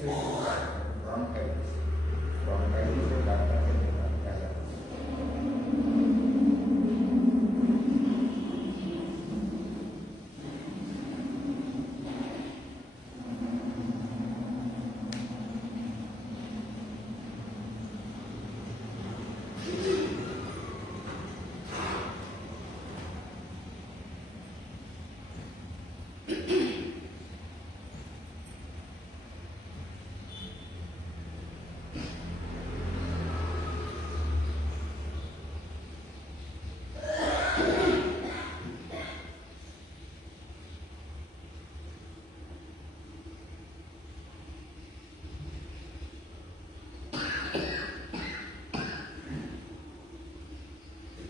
ब्रॉन्काइटिस डाक्टर के पास क्या करते हैं?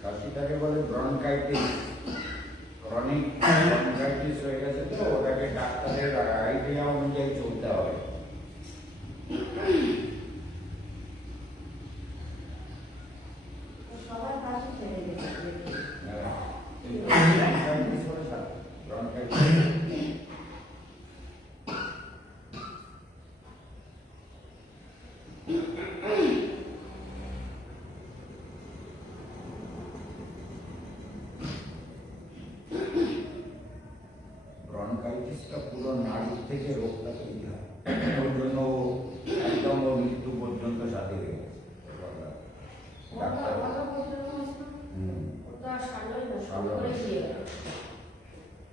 কাশিটাকে বলে ব্রনকাইটিস, ক্রনিক ব্রনকাইটিস হয়ে গেছে, তো ওটাকে ডাক্তারের আইডিয়া অনুযায়ী চলতে হবে। সবার পাশে ছেড়ে গেছে। ব্রনকাইটিস হলে ব্রনকাইটিস ব্রনকাইটিসটা পুরো নাড়ি থেকে রোগটা তৈরি হয়, ওর জন্য একদম ও মৃত্যু পর্যন্ত সাথে হয়ে গেছে। ডাক্তার ওটা সারলোই না, সব করে দিয়ে গেল।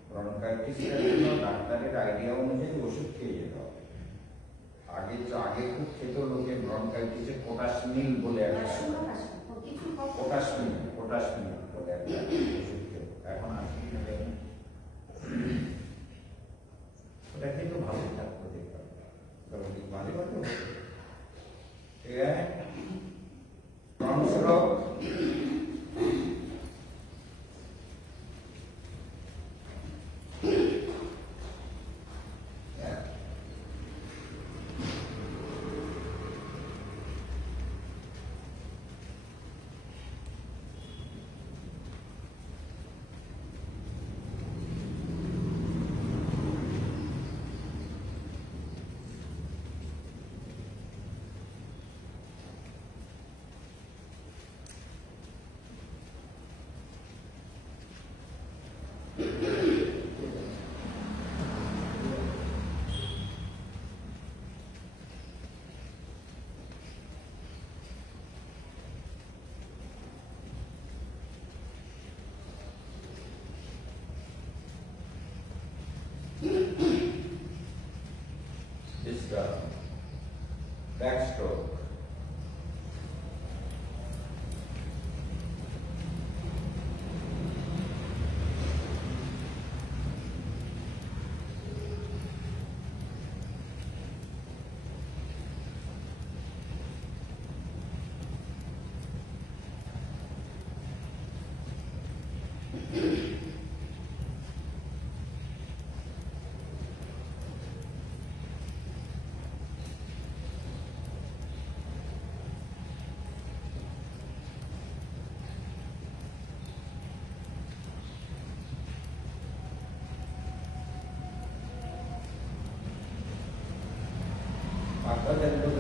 ব্রনকাইটিসের জন্য ডাক্তারের আইডিয়া অনুযায়ী ওষুধ খেয়ে যেতে হবে। আগে খুব খেত লোকে ব্রনকাইটিসে পোটাশমিল বলে একটা পোটাশমিল বলে একটা ওষুধ খেত, এখন আসি ওটা কিন্তু ভালো থাকতো, দেখতে ভালো হতো। ঠিক আছে, ক্রমশঃ इसका बैक स्ट्रोक। माता जन्म